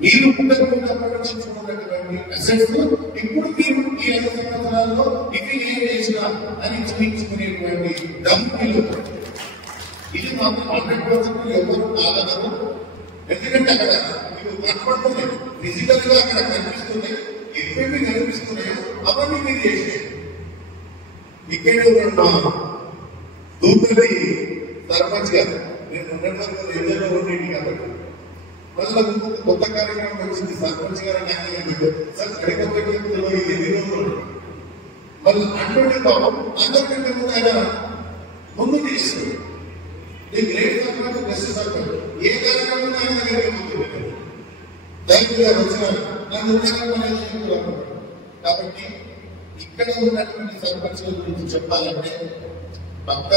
మీరు పుట్టకుండా చూడనటువంటి అసెట్స్ ఇప్పుడు మీరు ఈ 5 సంవత్సరాల్లో ఇవి ఏం చేసినా అని చూపించుకునేటువంటి దంపులు ఇది మాత్రం 100% ఎవరు కాగలరు. ఎందుకంటే అక్కడ మీకు కనపడుతున్నాయి ఫిజికల్ గా అక్కడ కనిపిస్తున్నాయి ఎప్పటి కనిపిస్తున్నాయో అవన్నీ మీరు చేసే ఇక్కడ దూపల్లి సర్పంచ్ గారు నేను ఉన్నటువంటి ఎన్నో ఉండేది కాబట్టి మళ్ళీ కొత్త కార్యక్రమం వచ్చింది సర్పంచ్ గారు సార్ కడకపోయి మళ్ళీ అటువంటి బాబు అందరికంటే ముందు ఆయన ముందు తీస్తుంది గ్రేట్ సర్పంచ్ బెస్ట్ సర్పంచ్ ఏ కార్యక్రమం ఆయన దగ్గర థ్యాంక్ గారు వచ్చినారు నన్ను కాబట్టి ఇక్కడ ఉన్నటువంటి సర్పంచుల గురించి చెప్పాలంటే పక్క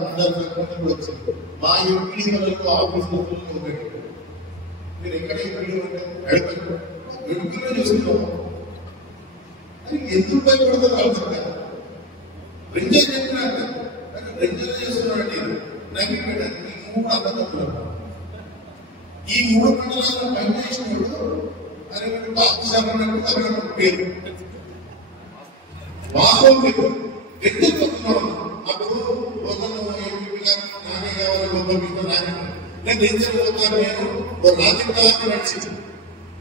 మండల సర్పంచ్ వచ్చింది మా ఎంపీడీలకు ఆఫీసులో ఒకటి మీరు ఎక్కడ ఎంపీలో చూస్తున్నాం అని ఎందుకు భయపడతారు ఆలోచించారు. రెంజర్ చెప్పినట్టు కానీ రెంజర్ చేస్తున్నాడు నవ్విపేట ఈ 3 అబద్ధాలు ఈ 3 మండలాలను పనిచేసినప్పుడు అని పాకిస్తాన్ పేరు వాస్తవం మీరు ఎందుకు చెప్తున్నాం అప్పుడు నానే కావాలి గొప్ప నాయన నేను ఏం చెప్పబోతాను నేను ఒక రాజకీయాన్ని నడిచి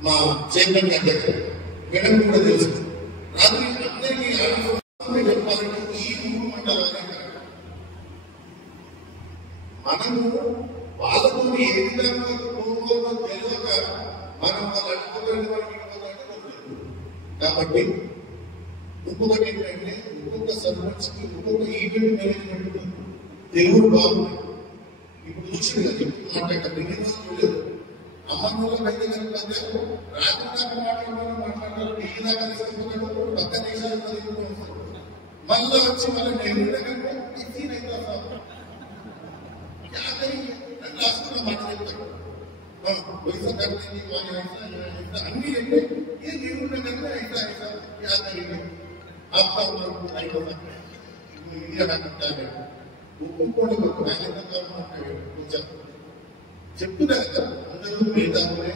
మా చైర్మన్ గారి దగ్గర మేడం కూడా తెలుసు రాత్రి అందరికీ చెప్పాలంటే ఈ 3 మండలాలే మనము వాళ్ళతో ఏ విధంగా తెలియక మనం వాళ్ళు అడుగుతున్నటువంటి కాబట్టి ఇంకొకటి ఏంటంటే ఒక్కొక్క సర్పంచ్కి ఒక్కొక్క ఈవెంట్ మేనేజ్మెంట్ తెలుగు బాగుంది. ఇప్పుడు చూసింది చెప్తున్నట్టు అమ్మలో బయట కనుక రాజకీయ మాట్లాడారు ఢిల్లీ దాకా తీసుకుంటున్నట్టు పక్క దేశాలు మళ్ళీ వచ్చి మళ్ళీ నేను రాసుకున్న మాట చెప్తాను पैसा करने की ऐसा अन्य ये निर्णय करना ऐसा ऐसा क्या करेंगे आपका नहीं हो सकता इंडिया करता है చెప్తున్నా కదా అందరూ మేధావులే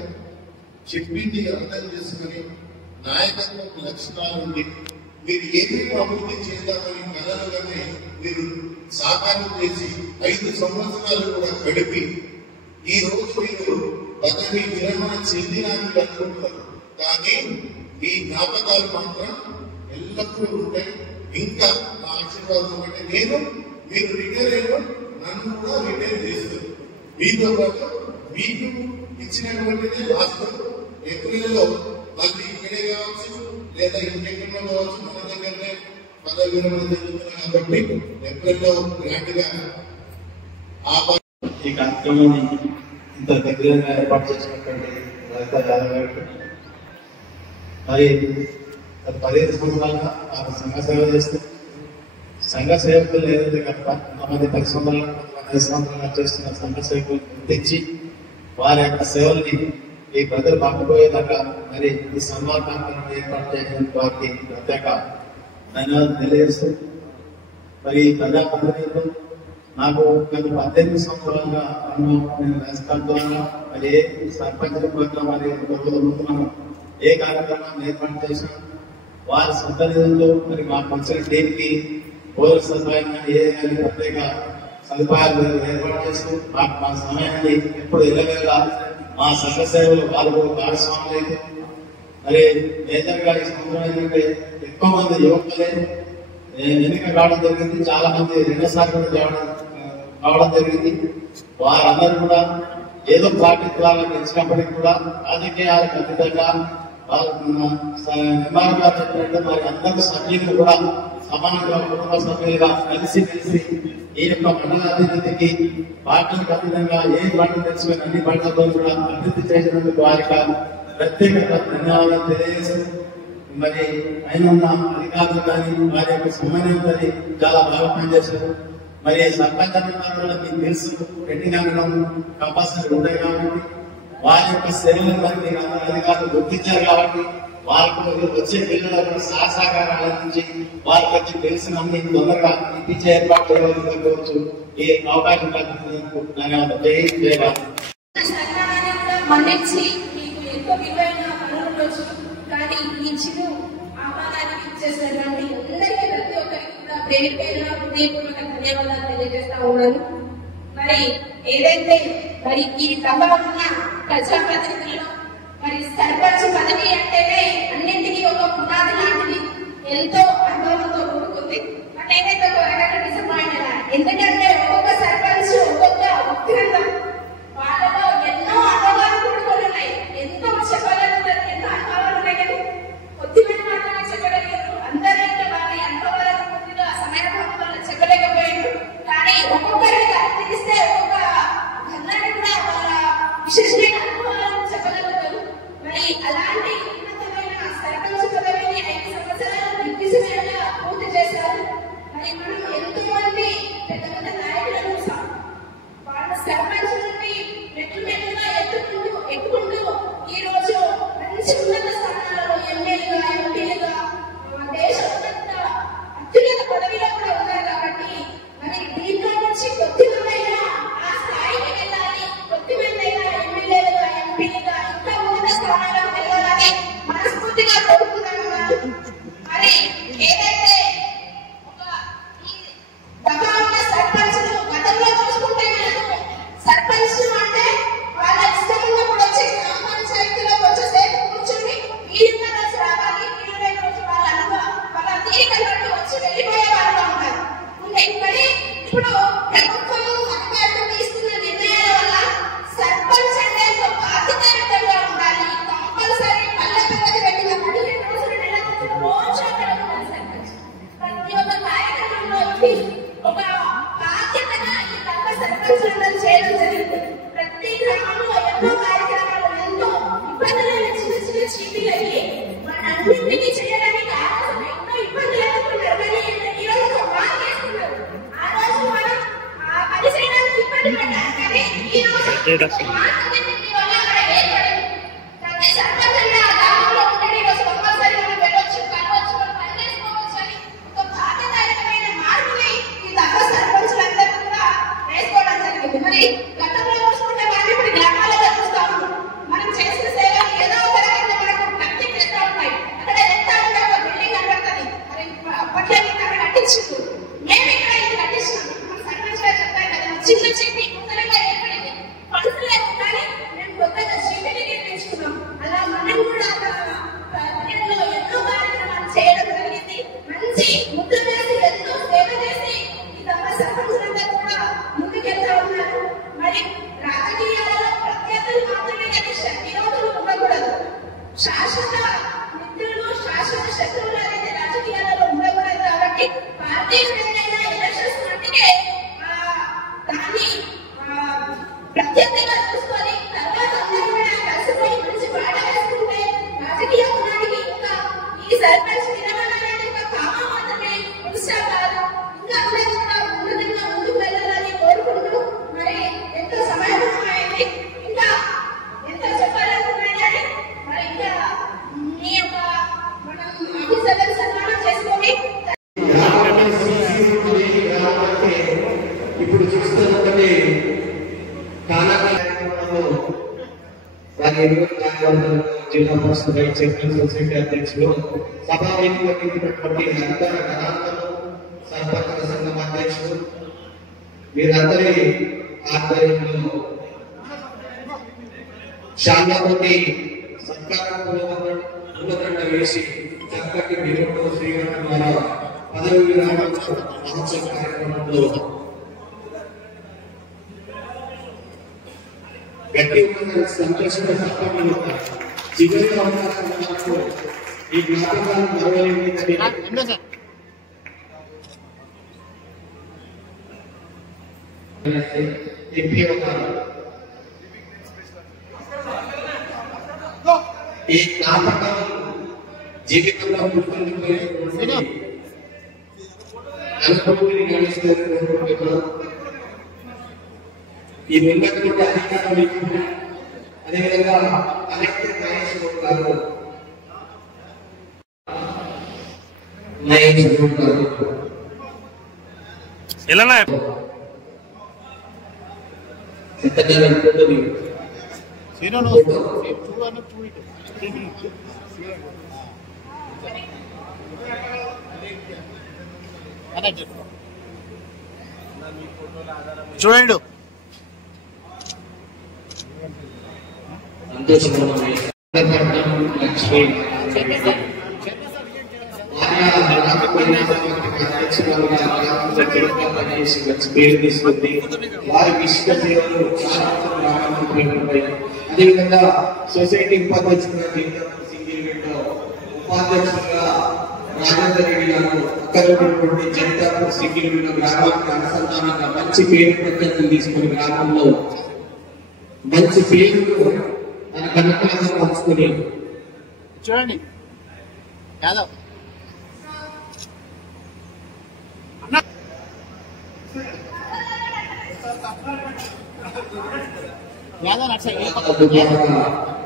చెప్పింది అర్థం చేసుకుని నాయకత్వ లక్షణాలు ఉండి మీరు ఏమేమి అభివృద్ధి చేద్దామని కలలుగానే మీరు సాకారం చేసి 5 సంవత్సరాలు కూడా గడిపి ఈ రోజు మీరు పదవి విరమణ చెందినాన్ని అనుకుంటున్నారు. కానీ మీ జ్ఞాపకాలు మాత్రం ఎల్లప్పుడూ ఉంటాయి. ఇంకా నా ఆశీర్వాదం అంటే నేను మీరు రిటైర్ అయినా నన్ను కూడా రిటైర్ చేస్తారు. మీతో పాటు మీకు ఇచ్చినటువంటిది లాస్ట్ ఏప్రిల్లో మళ్ళీ ఇక్కడే కావచ్చు లేదా ఇంకెక్కడో కావచ్చు, మన దగ్గరనే పదవి విరమణ జరుగుతున్నాయి కాబట్టి ఏప్రిల్లో గ్రాండ్ గా ఈ కార్యక్రమాన్ని ఇంత దగ్గరగా ఏర్పాటు చేసినటువంటి లలిత యాదవ్ గారికి మరి 15 సంవత్సరాలుగా ఆమె సంఘ సేవ చేస్తూ సంఘ సేవకులు ఏదైతే గత కొంతమంది 10 సంవత్సరాలుగా చేస్తున్న సంఘ సేవకులు గుర్తించి వారి యొక్క సేవల్ని ఈ ప్రజలు పట్టుకోయేదాకా మరి ఈ సన్మాన కార్యక్రమాన్ని ఏర్పాటు చేసిన వారికి ప్రత్యేక ధన్యవాదాలు తెలియజేస్తూ మరి ప్రజాప్రతినిధులు నాకు గత 18 సంవత్సరాలుగా నేను రాజకీయాల ద్వారా మరి ఏ సర్పంచ్ మరి ముందు ఏ కార్యక్రమాన్ని ఏర్పాటు చేసినా వారి సొంత నిధులతో మరి మాకు వచ్చిన టీంకి పోలీసు సదుపాయం ఏ ప్రత్యేక సదుపాయాలు ఏర్పాటు చేస్తూ మాకు మా సమయాన్ని ఎప్పుడు ఎల్లవేళ మా సంఘ సేవలు వాళ్ళు భాగస్వాములు అయితే మరి మేజర్గా ఈ సంవత్సరం ఏంటంటే ఎక్కువ మంది యువకులే ఎన్నిక కావడం జరిగింది. చాలా మంది రెండోసారి కూడా కావడం జరిగింది. వారందరూ కూడా ఏదో పార్టీ ద్వారా గెలిచినప్పటికీ కూడా రాజకీయాలకు అతీతంగా నిమారుగా చెప్పినట్టు మరి అందరూ సభ్యులు కూడా సమానంగా కుటుంబ సభ్యులుగా కలిసి ఈ యొక్క మండల అభివృద్ధికి పార్టీలకు అతీతంగా ఏ పంట తెలుసుకుని అన్ని పంటలతో కూడా అభివృద్ధి చేసినందుకు వారికి ప్రత్యేక ధన్యవాదాలు తెలియజేస్తూ మరి ఆయన అధికారులు కానీ వారి యొక్క సమన్వయంతో చాలా బాగా పనిచేశారు. మరి సర్పంచ్ అధికారులు మీకు తెలుసు పెండింగ్ అనడం కంపల్సరీ ఉంటాయి కాబట్టి వారి యొక్క సేవలను మరి మీరు అందరూ అధికారులు గుర్తించారు కాబట్టి వారికి వచ్చే పిల్లలకు సహకారాలు అందించి వారికి వచ్చి తెలిసినన్ని తొందరగా ఇప్పించే ఏర్పాటు చేయవచ్చు. ఈ అవకాశం కల్పించినందుకు ధన్యవాదాలు. ఎంతో విలువైన పనులు ఉండొచ్చు, కానీ ఈ చిరు ఆహ్వానానికి ఇచ్చేసినటువంటి అందరికీ ప్రతి ఒక్కరికి కూడా పేరు పేరున హృదయపూర్వక ధన్యవాదాలు తెలియజేస్తా ఉన్నాను. మరి ఏదైతే మరి ఈ సభ ఉన్న ప్రజాప్రతినిధులు మరి సర్పంచ్ పదవి అంటేనే అన్నింటికీ ఒక పునాది లాంటిది, ఎంతో అనుభవంతో కూడుకుంది. నేనైతే ఒక రకంగా డిసప్పాయింట్ అయ్యా, ఎందుకంటే ఒక్కొక్క సర్పంచ్ ఒక్కొక్క ఉత్గ్రంథం వాళ్ళలో ఎన్నో అనుభవాలు కూడుకొని ఉన్నాయి. ఎంతో చెప్పగలుగుతారు, ఎన్నో అనుభవాలు ఉన్నాయి, కానీ కొద్దిమంది మాత్రమే చెప్పగలిగారు. అందరూ ఇంకా వారి అనుభవాలను పూర్తిగా సమయభావం వల్ల చెప్పలేకపోయారు. కానీ ఒక్కొక్కరిని తెలిస్తే ఒక్కొక్క గన్నాన్ని కూడా వాళ్ళ విశేషమైన అనుభవాలను చెప్పగలుగుతారు. మరి అలాంటి ఉన్నతమైన సర్పంచ్ పదవిని 5 సంవత్సరాలు నిర్దిష్టంగా పూర్తి చేశారు. మరి మనం ఎంతో మంది పెద్ద పెద్ద నాయకులను చూసాం. వాళ్ళ సర్పంచ్ నుండి మెట్టుమెట్టుగా ఎక్కుంటూ ఈ రోజు మంచి ఉన్నత స్థానాలలో ఎమ్మెల్యేగా ఎంపీలుగా దేశ అత్యున్నత పదవిలో కూడా ఉన్నారు. కాబట్టి మరి దీంట్లో నుంచి కొద్దిమందైనా ఆ స్థాయికి వెళ్ళాలి, కొద్దిమందైనా ఎమ్మెల్యేలుగా ఎంపీలుగా ఇంకా ఉన్నత స్థానాలకు వెళ్ళాలని వారి జిల్లా పరిషత్ వైస్ చైర్మన్ సొసైటీ అధ్యక్షులు సభా వేదికటువంటి అందర గణాంతలు సర్పంచుల సంఘం అధ్యక్షులు వీరందరి ఆధ్వర్యంలో శాంతపతి సత్కారం వేసి చక్కటి నిరుడు శ్రీగణం ద్వారా పదవి విరామం మహోత్సవ కార్యక్రమంలో గట్టి సంతోషంగా సత్కారం చివరి అవకాశం ఈ జ్ఞాపకాలను మరవలేని ఈ జ్ఞాపకం జీవితంలో గుర్తుండిపోయేటువంటి అనుభూతిని గమనిస్తున్నారు. ఈ ఉన్నటువంటి అధికారులు అదేవిధంగా కలెక్టర్ మహేష్ గారు చూడండి లక్ష్మి పేరు తీసుకుంది. వారి విశిష్ట సేవలు అదేవిధంగా సొసైటీ ఉపాధ్యక్షులుగా ఉపాధ్యక్షులుగా రాజేందర్ రెడ్డి గారు అక్కడటువంటి జనతాపూర్ సింగిల్ గ్రామానికి అనుసంధానంగా మంచి పేరు ప్రఖ్యాతులు తీసుకుని గ్రామంలో మంచి పేరు తన కనకాలను పంచుకుని చూడండి యాదవ్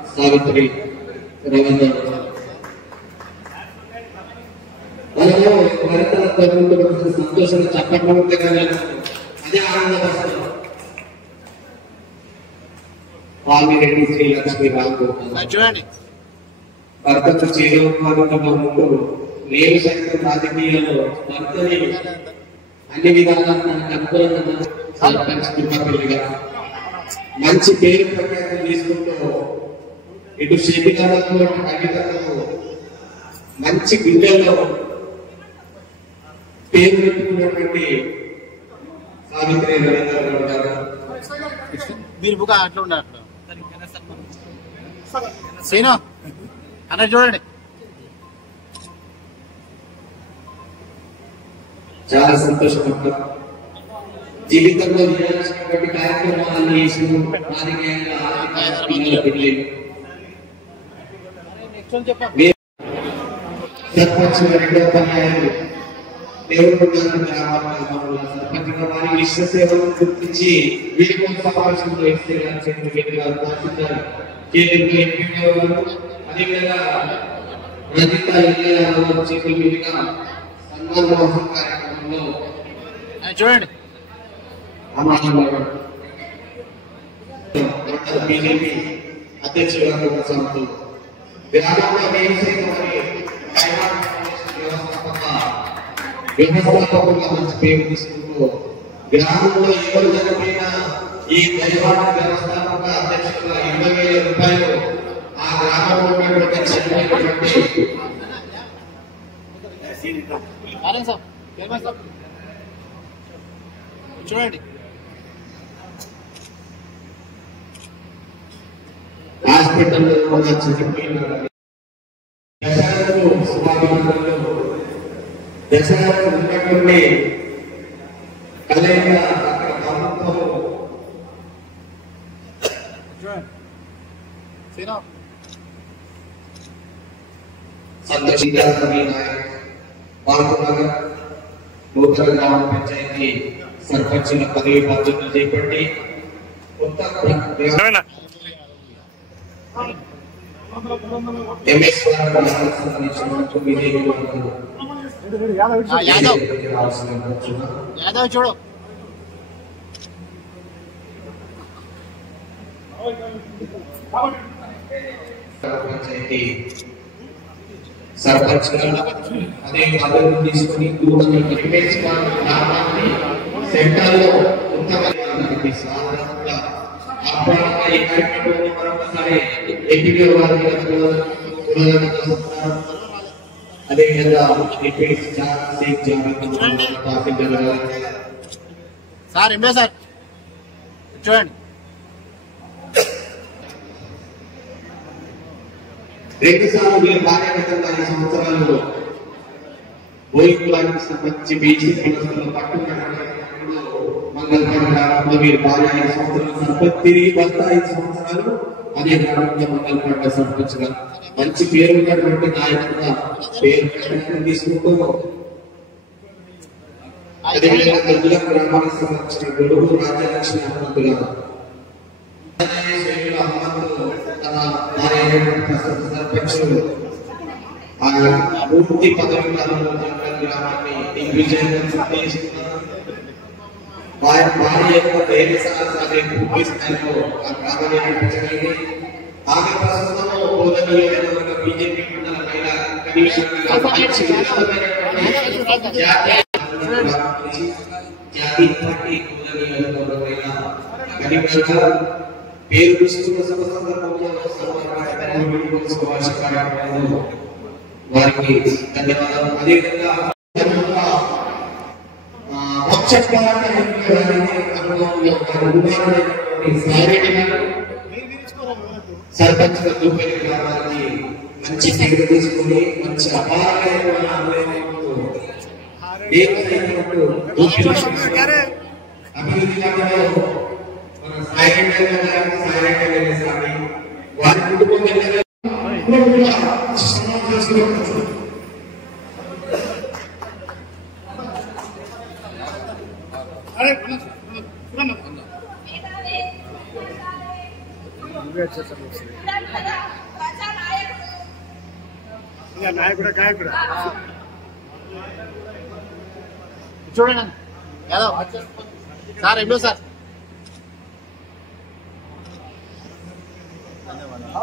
సావిత్రి రవీంద్ర సంతోషంగా చెప్పడం అదే ఆనందపరుస్తారు. వామిరెడ్డి శ్రీలక్ష్మి రావు చూడండి భర్తకు చేరుకోవాలంటూ నేను సైతం రాజకీయాల్లో భర్తని అన్ని విధాలా అనుకూలంగా మంచి పేరు ప్రఖ్యాతం తీసుకుంటూ ఇటు శరీరాలకు తల్లిదండ్రులకు మంచి గుండెల్లో పేరు పెట్టుకున్నటువంటి సావిత్రి రవీంద్ర గారు మీరు బుక్ అట్లా ఉండాలి సీను అన్న చూడండి చాలా సంతోషపడతాం. జీవితంలో చేయాల్సినటువంటి కార్యక్రమాలను చేసిన సర్పంచ్ రెండో పర్యాయాలు దేవుడు సర్పంచ్గా వారి విశ్వ సేవలను గుర్తించి వీరి సమావేశంలో వేస్తే అదేవిధంగా రజిత చేతుల మీదుగా సన్మాన కార్యక్రమంలో చూడండి బీజేపీ అధ్యక్షులుగా కొనసాగుతూ గ్రామంలో వ్యవస్థాపకంగా మంచి పేరు తీసుకుంటూ గ్రామంలో ఎవరు చనిపోయినా ఈ దైవాడ వ్యవస్థాపక అధ్యక్షులుగా 20,000 రూపాయలు ఆ గ్రామంలో ఉన్నటువంటి చనిపోయినటువంటి చూడండి హాస్పిటల్లో చనిపోయిన దశలో ఉన్నటువంటి కలయిక అక్కడ ప్రభుత్వం సంతోషించాలని పాల్గొనగా నూతన గ్రామ పంచాయతీ సర్పంచుల పదవి బాధ్యతలు చేపట్టి యాదవ్ చూడు పంచాయతీ సర్పంచ్ అదే పదవి తీసుకుని గ్రామాన్ని సెంటర్ లో ఉత్తమమైనటువంటి సాధారణంగా ఈ కార్యక్రమంలో మరొకసారి ఎంపీడీ వారికి అదేవిధంగా ఎంపీడీ సార్ ఎంఏ సార్ చూడండి రెండు సార్లు మీరు కార్యకర్తలు 5 సంవత్సరాలు బోయికులానికి సంబంధించి బీసీ సమస్యలు పట్టుకున్నప్పుడు మంగళపాడు గ్రామంలో మీరు బాగా 5 సంవత్సరాలు సర్పంచ్ తిరిగి వస్తా 5 సంవత్సరాలు అదే గ్రామంలో మంగళపాడు సర్పంచ్ గా మంచి పేరు ఉన్నటువంటి నాయకుడుగా పేరు తీసుకుంటూ అదేవిధంగా దుర్గం గ్రామానికి సంబంధించిన గొడుగు రాజ్యలక్ష్మి హనుమంతుగా పూర్తి పదవి కాలంలో గ్రామాన్ని దిగ్విజయంగా సంపాదిస్తున్నారు. వారి భార్య యొక్క ధైర్య సాహసాన్ని పూర్తి స్థాయిలో ఆ గ్రామాన్ని నడిపించగలిగి ఆమె ప్రస్తుతం బీజేపీ మండల మహిళా కమిషనర్గా జాతీయ పార్టీ కమిషనర్గా పేరు తీసుకున్న సందర్భంలో వారికి ధన్యవాదాలు. అదేవిధంగా సర్పంచ్ గ్రామానికి మంచి పేరు తీసుకుని మంచి అపారమైన అభివృద్ధి వారి కుటుంబం నాయకుడా చూడండి యాదవ్ సార్ ఎంఏ సార్ ధన్యవాదాలు.